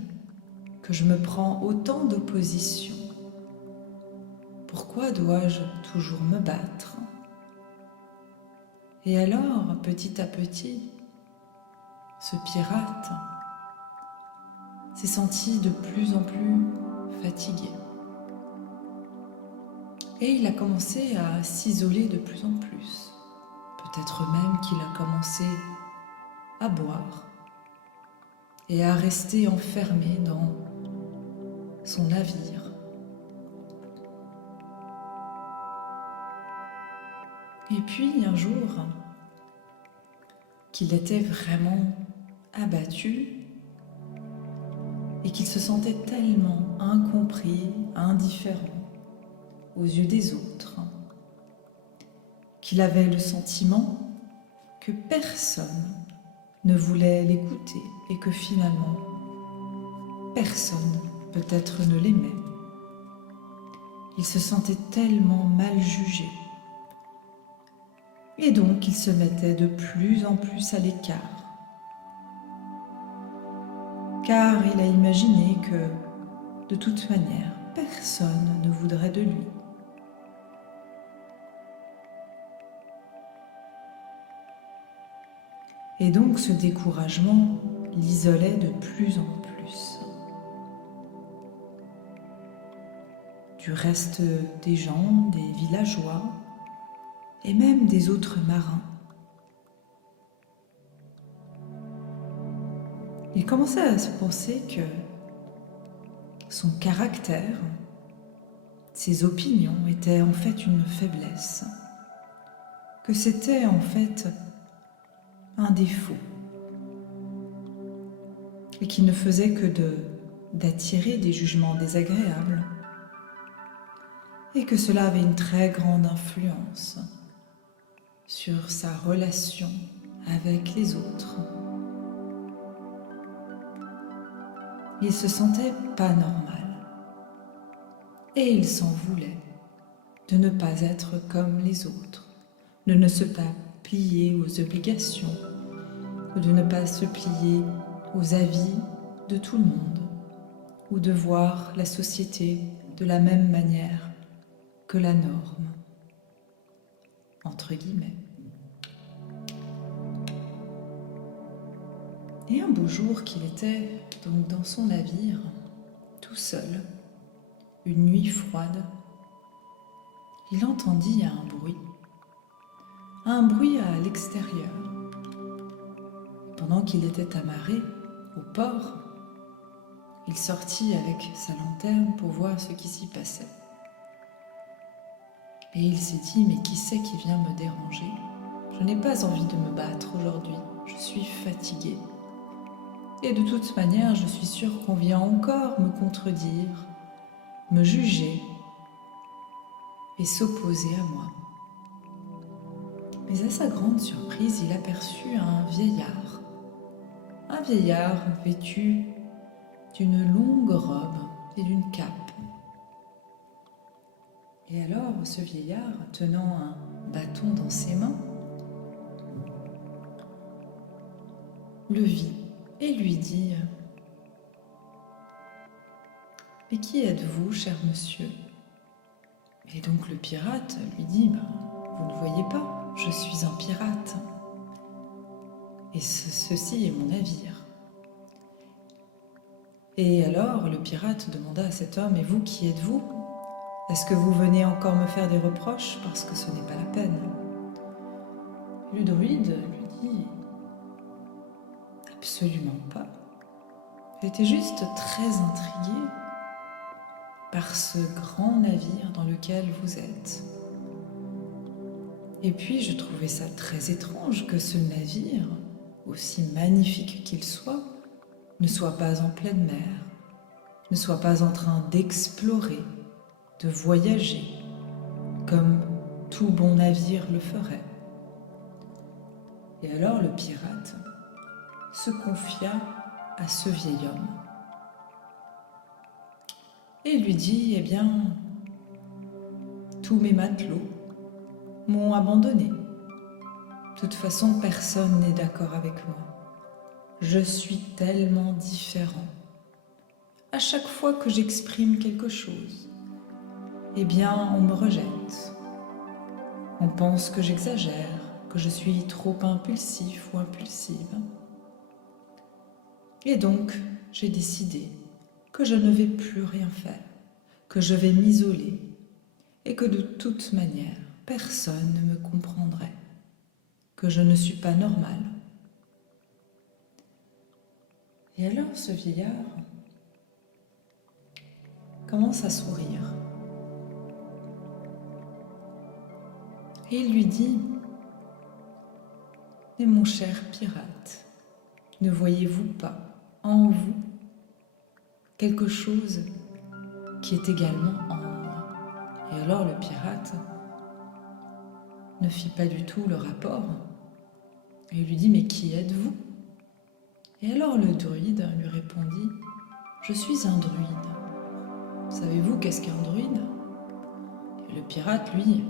que je me prends autant d'opposition? Pourquoi dois-je toujours me battre? Et alors, petit à petit, ce pirate s'est senti de plus en plus fatigué. Et il a commencé à s'isoler de plus en plus. Peut-être même qu'il a commencé à boire et à rester enfermé dans son navire. Et puis un jour, qu'il était vraiment abattu et qu'il se sentait tellement incompris, indifférent aux yeux des autres, qu'il avait le sentiment que personne ne voulait l'écouter et que finalement, personne peut-être ne l'aimait. Il se sentait tellement mal jugé. Et donc, il se mettait de plus en plus à l'écart. Car il a imaginé que, de toute manière, personne ne voudrait de lui. Et donc, ce découragement l'isolait de plus en plus du reste des gens, des villageois et même des autres marins. Il commençait à se penser que son caractère, ses opinions étaient en fait une faiblesse, que c'était en fait un défaut et qu'il ne faisait que d'attirer des jugements désagréables et que cela avait une très grande influence sur sa relation avec les autres. Il se sentait pas normal et il s'en voulait de ne pas être comme les autres, de ne se pas plier aux obligations, ou de ne pas se plier aux avis de tout le monde, ou de voir la société de la même manière que la norme, entre guillemets. Et un beau jour qu'il était donc dans son navire, tout seul, une nuit froide, il entendit un bruit à l'extérieur. Pendant qu'il était amarré au port, il sortit avec sa lanterne pour voir ce qui s'y passait. Et il s'est dit, mais qui c'est qui vient me déranger? Je n'ai pas envie de me battre aujourd'hui, je suis fatigué. Et de toute manière, je suis sûre qu'on vient encore me contredire, me juger et s'opposer à moi. Mais à sa grande surprise, il aperçut un vieillard vêtu d'une longue robe et d'une cape. Et alors, ce vieillard, tenant un bâton dans ses mains, le vit et lui dit « Mais qui êtes-vous, cher monsieur ?» Et donc le pirate lui dit « Vous ne voyez pas, je suis un pirate. Et ceci est mon navire. » Et alors le pirate demanda à cet homme « Et vous, qui êtes-vous ? Est-ce que vous venez encore me faire des reproches parce que ce n'est pas la peine ?» Le druide lui dit « Absolument pas. J'étais juste très intrigué par ce grand navire dans lequel vous êtes. Et puis je trouvais ça très étrange que ce navire, aussi magnifique qu'il soit, ne soit pas en pleine mer, ne soit pas en train d'explorer, de voyager, comme tout bon navire le ferait. » Et alors le pirate se confia à ce vieil homme et lui dit « Eh bien, tous mes matelots m'ont abandonné. De toute façon, personne n'est d'accord avec moi. Je suis tellement différent. À chaque fois que j'exprime quelque chose, eh bien, on me rejette. On pense que j'exagère, que je suis trop impulsif ou impulsive. Et donc, j'ai décidé que je ne vais plus rien faire, que je vais m'isoler et que de toute manière, personne ne me comprendrait, que je ne suis pas normal. » Et alors ce vieillard commence à sourire. Et il lui dit « Mais mon cher pirate, ne voyez-vous pas en vous quelque chose qui est également en moi ?» Et alors le pirate ne fit pas du tout le rapport et lui dit « Mais qui êtes-vous » Et alors le druide lui répondit « Je suis un druide. Savez-vous qu'est-ce qu'un druide ?» Et le pirate, lui,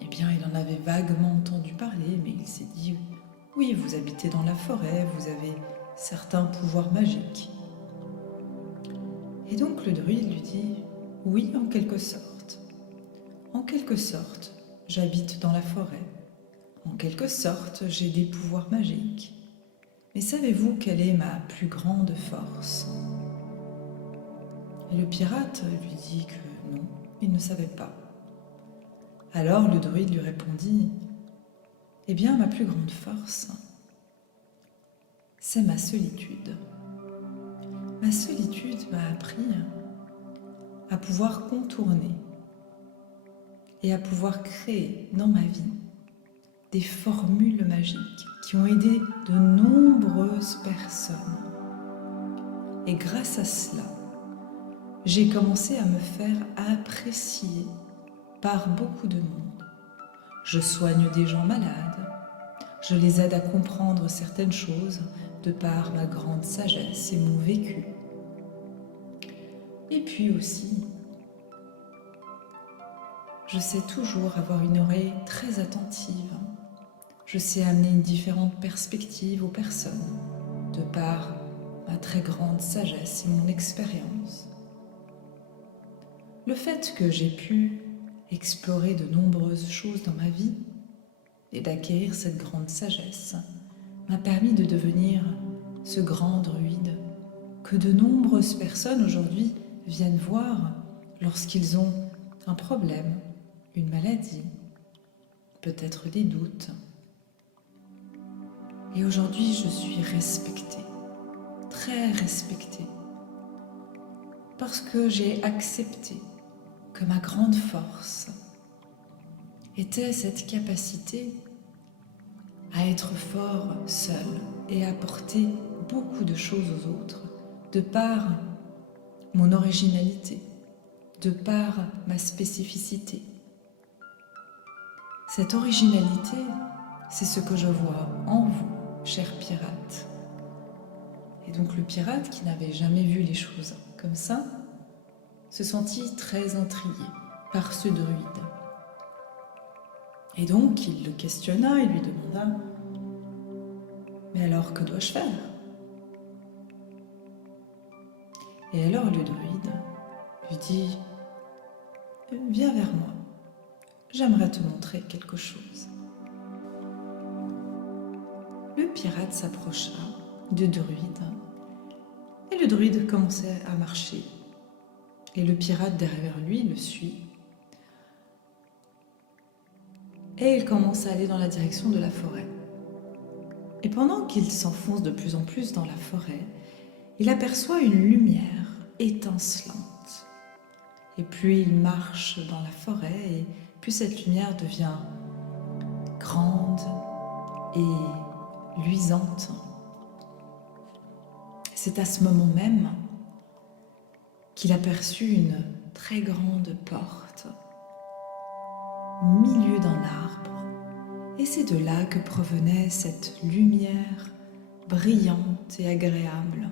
eh bien, il en avait vaguement entendu parler, mais il s'est dit « Oui, vous habitez dans la forêt, vous avez certains pouvoirs magiques. » Et donc le druide lui dit « Oui, en quelque sorte. En quelque sorte, j'habite dans la forêt. En quelque sorte, j'ai des pouvoirs magiques. Mais savez-vous quelle est ma plus grande force ?» Et le pirate lui dit que non, il ne savait pas. Alors le druide lui répondit « Eh bien, ma plus grande force, c'est ma solitude. Ma solitude m'a appris à pouvoir contourner et à pouvoir créer dans ma vie des formules magiques qui ont aidé de nombreuses personnes. Et grâce à cela, j'ai commencé à me faire apprécier par beaucoup de monde. Je soigne des gens malades, je les aide à comprendre certaines choses de par ma grande sagesse et mon vécu. Et puis aussi, je sais toujours avoir une oreille très attentive. Je sais amener une différente perspective aux personnes de par ma très grande sagesse et mon expérience. Le fait que j'ai pu explorer de nombreuses choses dans ma vie et d'acquérir cette grande sagesse m'a permis de devenir ce grand druide que de nombreuses personnes aujourd'hui viennent voir lorsqu'ils ont un problème, une maladie, peut-être des doutes. Et aujourd'hui, je suis respectée, très respectée, parce que j'ai accepté que ma grande force était cette capacité à être fort seul et à apporter beaucoup de choses aux autres, de par mon originalité, de par ma spécificité. Cette originalité, c'est ce que je vois en vous, cher pirate. Et donc le pirate, qui n'avait jamais vu les choses comme ça, se sentit très intrigué par ce druide. Et donc il le questionna et lui demanda Mais alors, que dois-je faire? Et alors le druide lui dit, viens vers moi, j'aimerais te montrer quelque chose. Le pirate s'approcha du druide et le druide commençait à marcher. Et le pirate derrière lui le suit. Et il commence à aller dans la direction de la forêt. Et pendant qu'il s'enfonce de plus en plus dans la forêt, il aperçoit une lumière étincelante. Et plus il marche dans la forêt, et plus cette lumière devient grande et luisante. C'est à ce moment même qu'il aperçut une très grande porte au milieu d'un arbre. Et c'est de là que provenait cette lumière brillante et agréable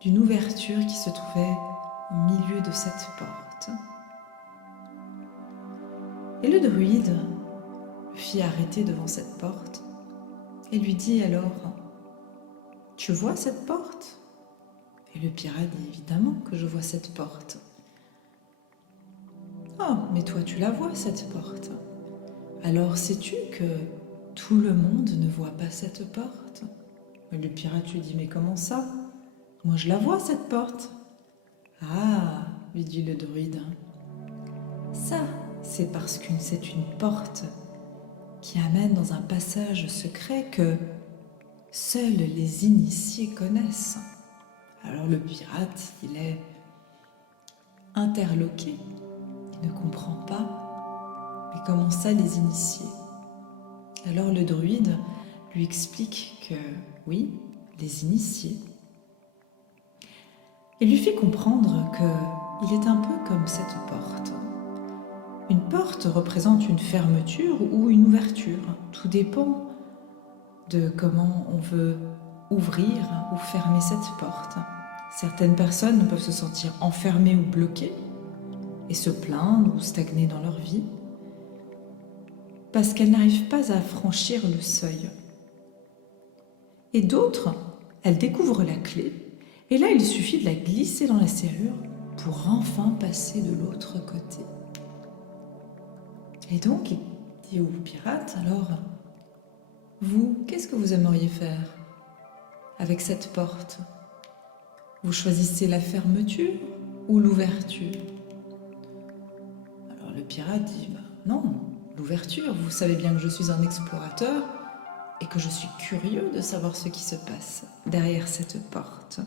d'une ouverture qui se trouvait au milieu de cette porte. Et le druide le fit arrêter devant cette porte et lui dit alors, « Tu vois cette porte ?» Et le pirate dit, « Évidemment que je vois cette porte. »« Oh, mais toi tu la vois cette porte. Alors sais-tu que tout le monde ne voit pas cette porte ?» Et le pirate lui dit, « Mais comment ça? Moi je la vois cette porte. »« Ah, lui dit le druide, ça c'est parce que c'est une porte qui amène dans un passage secret que seuls les initiés connaissent. » Alors le pirate, il est interloqué, il ne comprend pas. Mais comment ça les initiés? Alors le druide lui explique que oui, les initiés. Il lui fait comprendre qu'il est un peu comme cette porte. Une porte représente une fermeture ou une ouverture. Tout dépend de comment on veut ouvrir ou fermer cette porte. Certaines personnes peuvent se sentir enfermées ou bloquées et se plaindre ou stagner dans leur vie parce qu'elles n'arrivent pas à franchir le seuil. Et d'autres, elles découvrent la clé et là il suffit de la glisser dans la serrure pour enfin passer de l'autre côté. Et donc il dit au pirate, alors vous, qu'est-ce que vous aimeriez faire avec cette porte? Vous choisissez la fermeture ou l'ouverture? Alors le pirate dit, non, l'ouverture, vous savez bien que je suis un explorateur et que je suis curieux de savoir ce qui se passe derrière cette porte.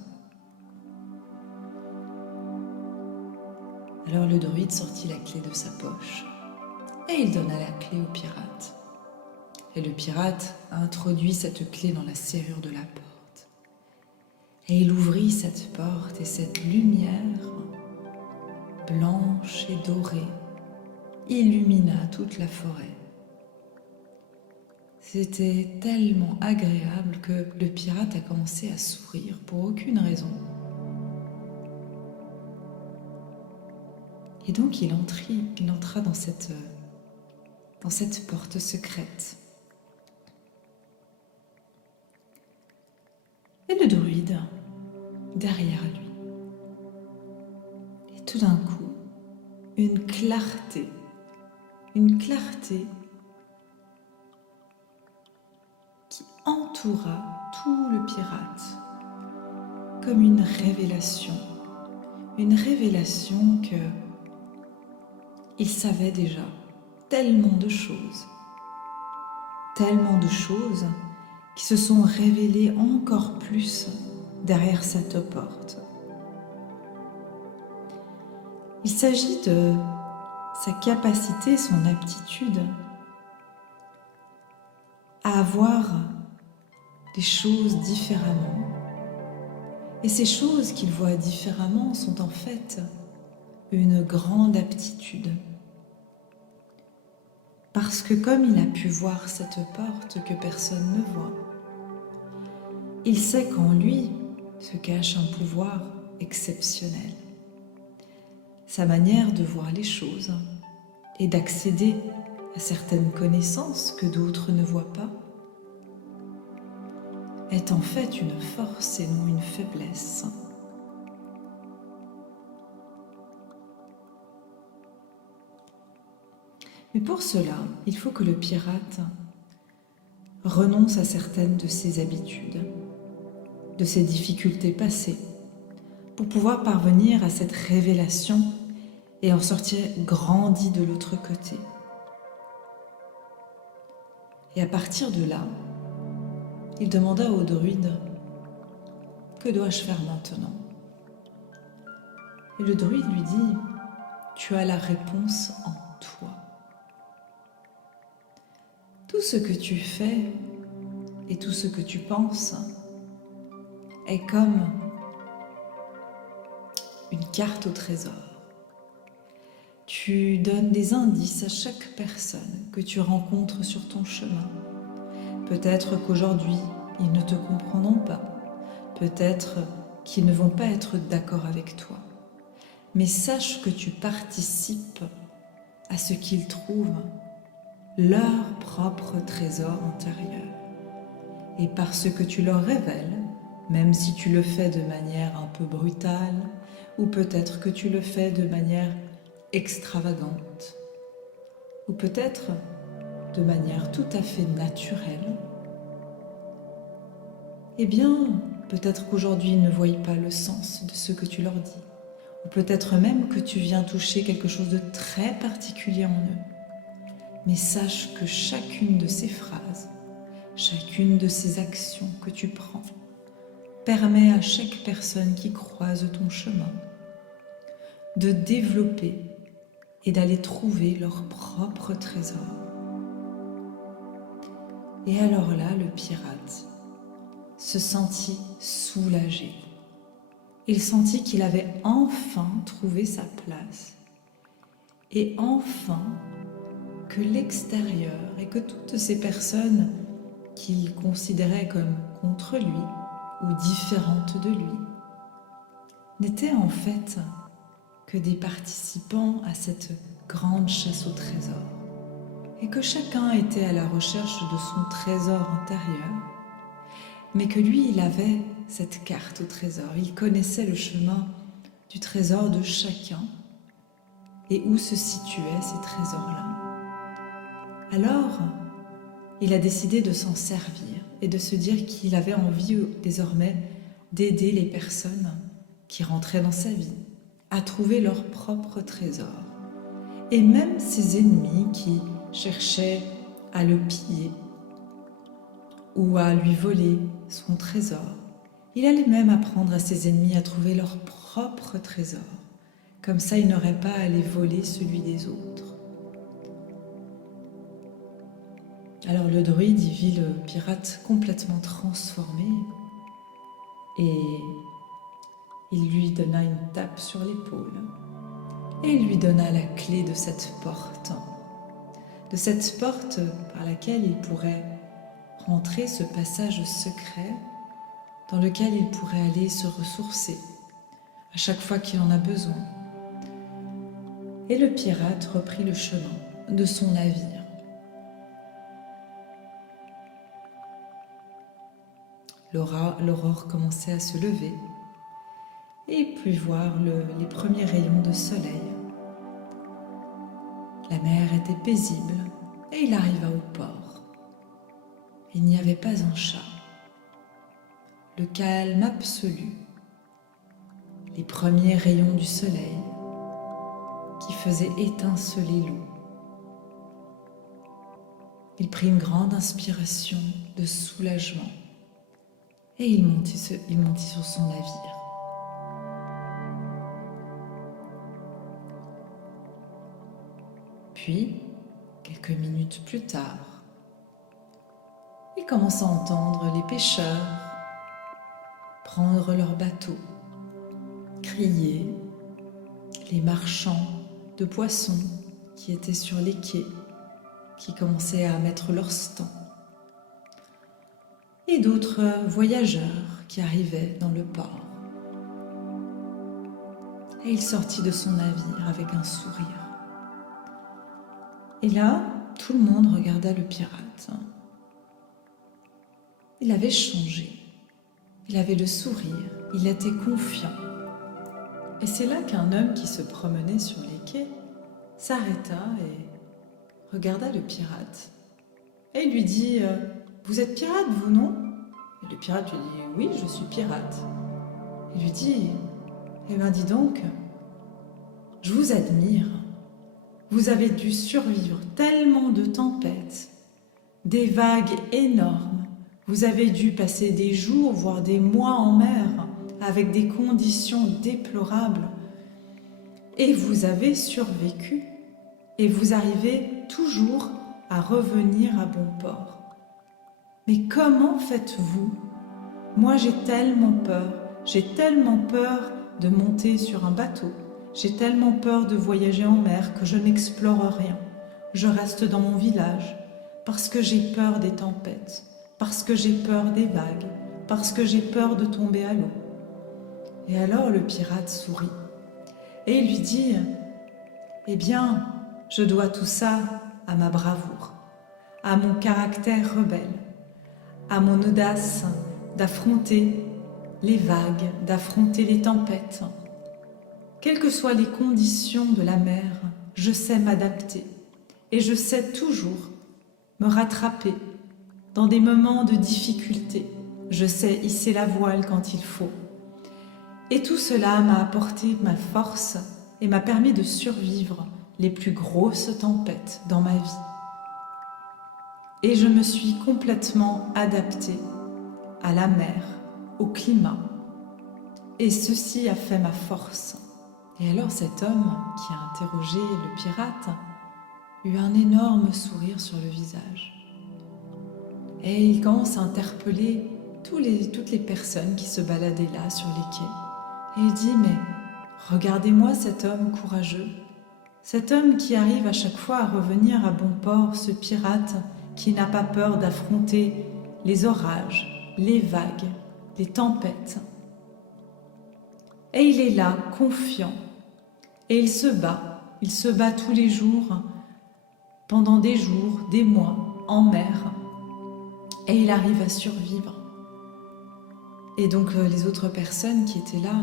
Alors le druide sortit la clé de sa poche et il donna la clé au pirate. Et le pirate a introduit cette clé dans la serrure de la porte. Et il ouvrit cette porte et cette lumière blanche et dorée illumina toute la forêt. C'était tellement agréable que le pirate a commencé à sourire pour aucune raison. Et donc il entra dans cette porte secrète. Et le druide, derrière lui. Et tout d'un coup, une clarté qui entoura tout le pirate, comme une révélation que il savait déjà tellement de choses qui se sont révélées encore plus derrière cette porte. Il s'agit de sa capacité, son aptitude à voir les choses différemment. Et ces choses qu'il voit différemment sont en fait une grande aptitude. Parce que comme il a pu voir cette porte que personne ne voit, il sait qu'en lui se cache un pouvoir exceptionnel. Sa manière de voir les choses et d'accéder à certaines connaissances que d'autres ne voient pas. est en fait une force et non une faiblesse. Mais pour cela, il faut que le pirate renonce à certaines de ses habitudes, de ses difficultés passées, pour pouvoir parvenir à cette révélation et en sortir grandi de l'autre côté. Et à partir de là, il demanda au druide « Que dois-je faire maintenant ?» Et le druide lui dit « Tu as la réponse en toi. Tout ce que tu fais et tout ce que tu penses est comme une carte au trésor. Tu donnes des indices à chaque personne que tu rencontres sur ton chemin. Peut-être qu'aujourd'hui, ils ne te comprendront pas. Peut-être qu'ils ne vont pas être d'accord avec toi. Mais sache que tu participes à ce qu'ils trouvent leur propre trésor intérieur. Et parce que tu leur révèles, même si tu le fais de manière un peu brutale, ou peut-être que tu le fais de manière extravagante, ou peut-être de manière tout à fait naturelle, eh bien, peut-être qu'aujourd'hui ils ne voient pas le sens de ce que tu leur dis, ou peut-être même que tu viens toucher quelque chose de très particulier en eux. Mais sache que chacune de ces phrases, chacune de ces actions que tu prends, permet à chaque personne qui croise ton chemin de développer et d'aller trouver leur propre trésor. Et alors là, le pirate se sentit soulagé. Il sentit qu'il avait enfin trouvé sa place et enfin que l'extérieur et que toutes ces personnes qu'il considérait comme contre lui ou différentes de lui n'étaient en fait que des participants à cette grande chasse au trésor et que chacun était à la recherche de son trésor intérieur, mais que lui, il avait cette carte au trésor, il connaissait le chemin du trésor de chacun et où se situaient ces trésors-là. Alors, il a décidé de s'en servir et de se dire qu'il avait envie désormais d'aider les personnes qui rentraient dans sa vie à trouver leur propre trésor. Et même ses ennemis qui cherchaient à le piller ou à lui voler son trésor, il allait même apprendre à ses ennemis à trouver leur propre trésor. Comme ça, il n'aurait pas à aller voler celui des autres. Alors le druide, il vit le pirate complètement transformé et il lui donna une tape sur l'épaule et il lui donna la clé de cette porte par laquelle il pourrait rentrer ce passage secret dans lequel il pourrait aller se ressourcer à chaque fois qu'il en a besoin. Et le pirate reprit le chemin de son navire. L'aurore commençait à se lever et il put voir les premiers rayons de soleil. La mer était paisible et il arriva au port. Il n'y avait pas un chat. Le calme absolu, les premiers rayons du soleil qui faisaient étinceler l'eau. Il prit une grande inspiration de soulagement et il montit sur son navire. Puis, quelques minutes plus tard, il commença à entendre les pêcheurs prendre leurs bateaux, crier, les marchands de poissons qui étaient sur les quais, qui commençaient à mettre leurs stands, et d'autres voyageurs qui arrivaient dans le port. Et il sortit de son navire avec un sourire. Et là, tout le monde regarda le pirate. Il avait changé. Il avait le sourire, il était confiant. Et c'est là qu'un homme qui se promenait sur les quais s'arrêta et regarda le pirate. Et il lui dit « Vous êtes pirate, vous, non ?» Et le pirate lui dit « Oui, je suis pirate. » Il lui dit « Eh bien, dis donc, je vous admire. Vous avez dû survivre tellement de tempêtes, des vagues énormes. Vous avez dû passer des jours, voire des mois en mer, avec des conditions déplorables. Et vous avez survécu. Et vous arrivez toujours à revenir à bon port. Mais comment faites-vous ? Moi, j'ai tellement peur de monter sur un bateau. J'ai tellement peur de voyager en mer que je n'explore rien. Je reste dans mon village parce que j'ai peur des tempêtes, parce que j'ai peur des vagues, parce que j'ai peur de tomber à l'eau. » Et alors le pirate sourit et il lui dit « Eh bien, je dois tout ça à ma bravoure, à mon caractère rebelle, à mon audace d'affronter les vagues, d'affronter les tempêtes. Quelles que soient les conditions de la mer, je sais m'adapter et je sais toujours me rattraper dans des moments de difficulté. Je sais hisser la voile quand il faut. Et tout cela m'a apporté ma force et m'a permis de survivre les plus grosses tempêtes dans ma vie. Et je me suis complètement adaptée à la mer, au climat. Et ceci a fait ma force. » Et alors cet homme qui a interrogé le pirate eut un énorme sourire sur le visage. Et il commence à interpeller toutes les personnes qui se baladaient là sur les quais. Et il dit « Mais regardez-moi cet homme courageux, cet homme qui arrive à chaque fois à revenir à bon port, ce pirate qui n'a pas peur d'affronter les orages, les vagues, les tempêtes. Et il est là, confiant, et il se bat tous les jours, pendant des jours, des mois, en mer, et il arrive à survivre. » Et donc les autres personnes qui étaient là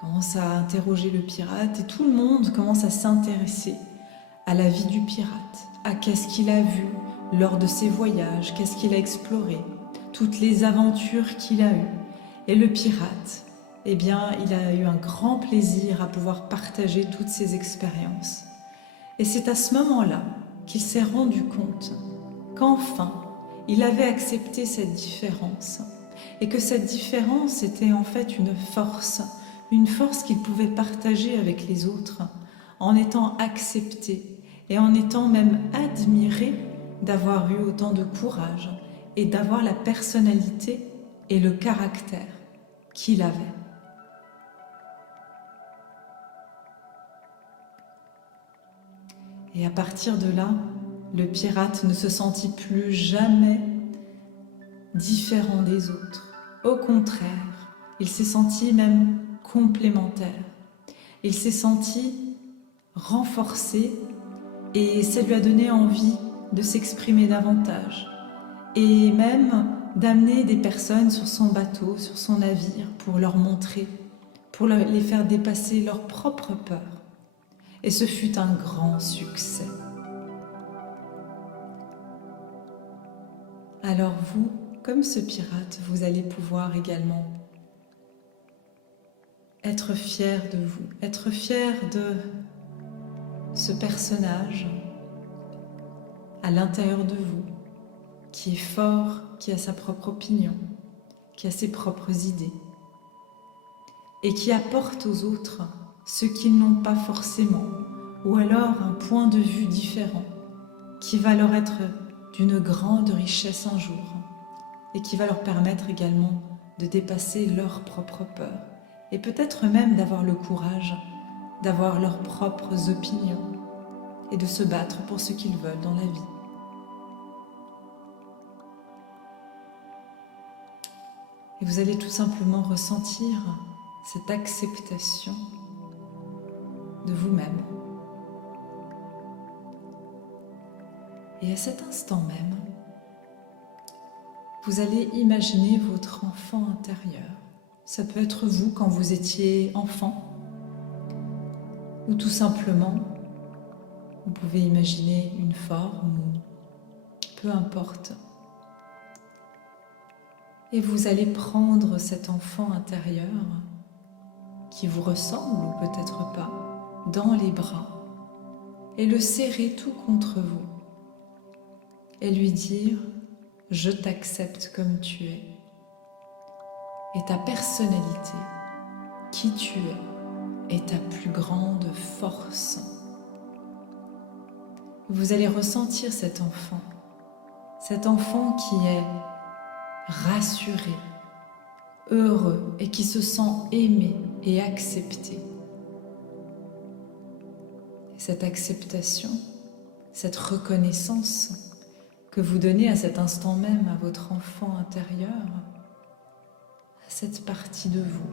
commencent à interroger le pirate, et tout le monde commence à s'intéresser à la vie du pirate, à qu'est-ce qu'il a vu lors de ses voyages, qu'est-ce qu'il a exploré, toutes les aventures qu'il a eues. Et le pirate, eh bien, il a eu un grand plaisir à pouvoir partager toutes ces expériences. Et c'est à ce moment-là qu'il s'est rendu compte qu'enfin, il avait accepté cette différence et que cette différence était en fait une force qu'il pouvait partager avec les autres en étant accepté et en étant même admiré d'avoir eu autant de courage et d'avoir la personnalité et le caractère qu'il avait. Et à partir de là, le pirate ne se sentit plus jamais différent des autres. Au contraire, il s'est senti même complémentaire. Il s'est senti renforcé et ça lui a donné envie de s'exprimer davantage et même d'amener des personnes sur son bateau, sur son navire pour leur montrer, pour les faire dépasser leurs propres peurs. Et ce fut un grand succès. Alors vous, comme ce pirate, vous allez pouvoir également être fier de vous, être fier de ce personnage à l'intérieur de vous, qui est fort, qui a sa propre opinion, qui a ses propres idées, et qui apporte aux autres ce qu'ils n'ont pas forcément, ou alors un point de vue différent, qui va leur être d'une grande richesse un jour, et qui va leur permettre également de dépasser leurs propres peurs, et peut-être même d'avoir le courage d'avoir leurs propres opinions, et de se battre pour ce qu'ils veulent dans la vie. Et vous allez tout simplement ressentir cette acceptation de vous-même. Et à cet instant même, vous allez imaginer votre enfant intérieur. Ça peut être vous quand vous étiez enfant, ou tout simplement, vous pouvez imaginer une forme, ou peu importe. Et vous allez prendre cet enfant intérieur qui vous ressemble ou peut-être pas, dans les bras et le serrer tout contre vous et lui dire « Je t'accepte comme tu es » et ta personnalité, qui tu es, est ta plus grande force. Vous allez ressentir cet enfant qui est rassuré, heureux et qui se sent aimé et accepté. Et cette acceptation, cette reconnaissance que vous donnez à cet instant même à votre enfant intérieur, à cette partie de vous,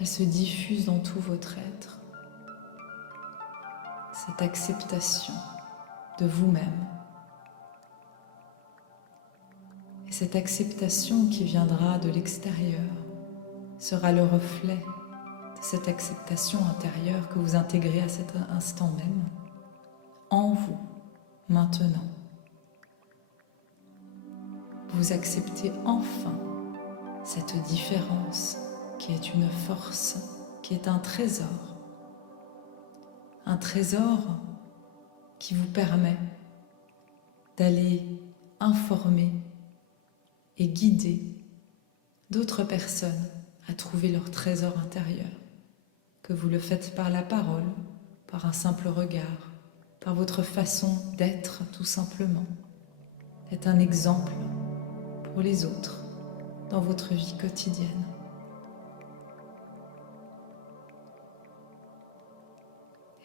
elle se diffuse dans tout votre être. Cette acceptation de vous-même. Et cette acceptation qui viendra de l'extérieur sera le reflet de cette acceptation intérieure que vous intégrez à cet instant même, en vous, maintenant. Vous acceptez enfin cette différence qui est une force, qui est un trésor qui vous permet d'aller informer et guider d'autres personnes à trouver leur trésor intérieur, que vous le faites par la parole, par un simple regard, par votre façon d'être tout simplement, d'être un exemple pour les autres dans votre vie quotidienne.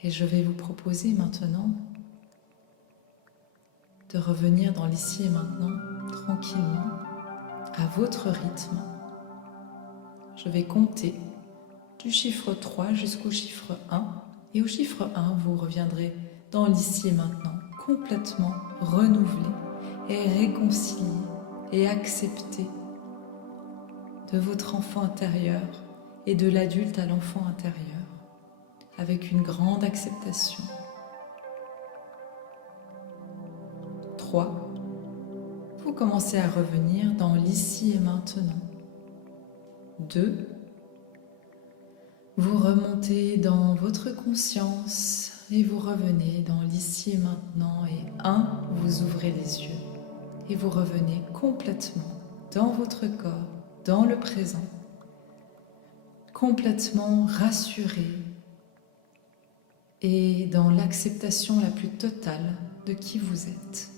Et je vais vous proposer maintenant de revenir dans l'ici et maintenant, tranquillement, à votre rythme. Je vais compter du chiffre 3 jusqu'au chiffre 1. Et au chiffre 1, vous reviendrez dans l'ici et maintenant, complètement renouvelé et réconcilié et accepté de votre enfant intérieur et de l'adulte à l'enfant intérieur, avec une grande acceptation. 3. Vous commencez à revenir dans l'ici et maintenant. 2. Vous remontez dans votre conscience et vous revenez dans l'ici et maintenant. Et 1, vous ouvrez les yeux et vous revenez complètement dans votre corps, dans le présent, complètement rassuré et dans l'acceptation la plus totale de qui vous êtes.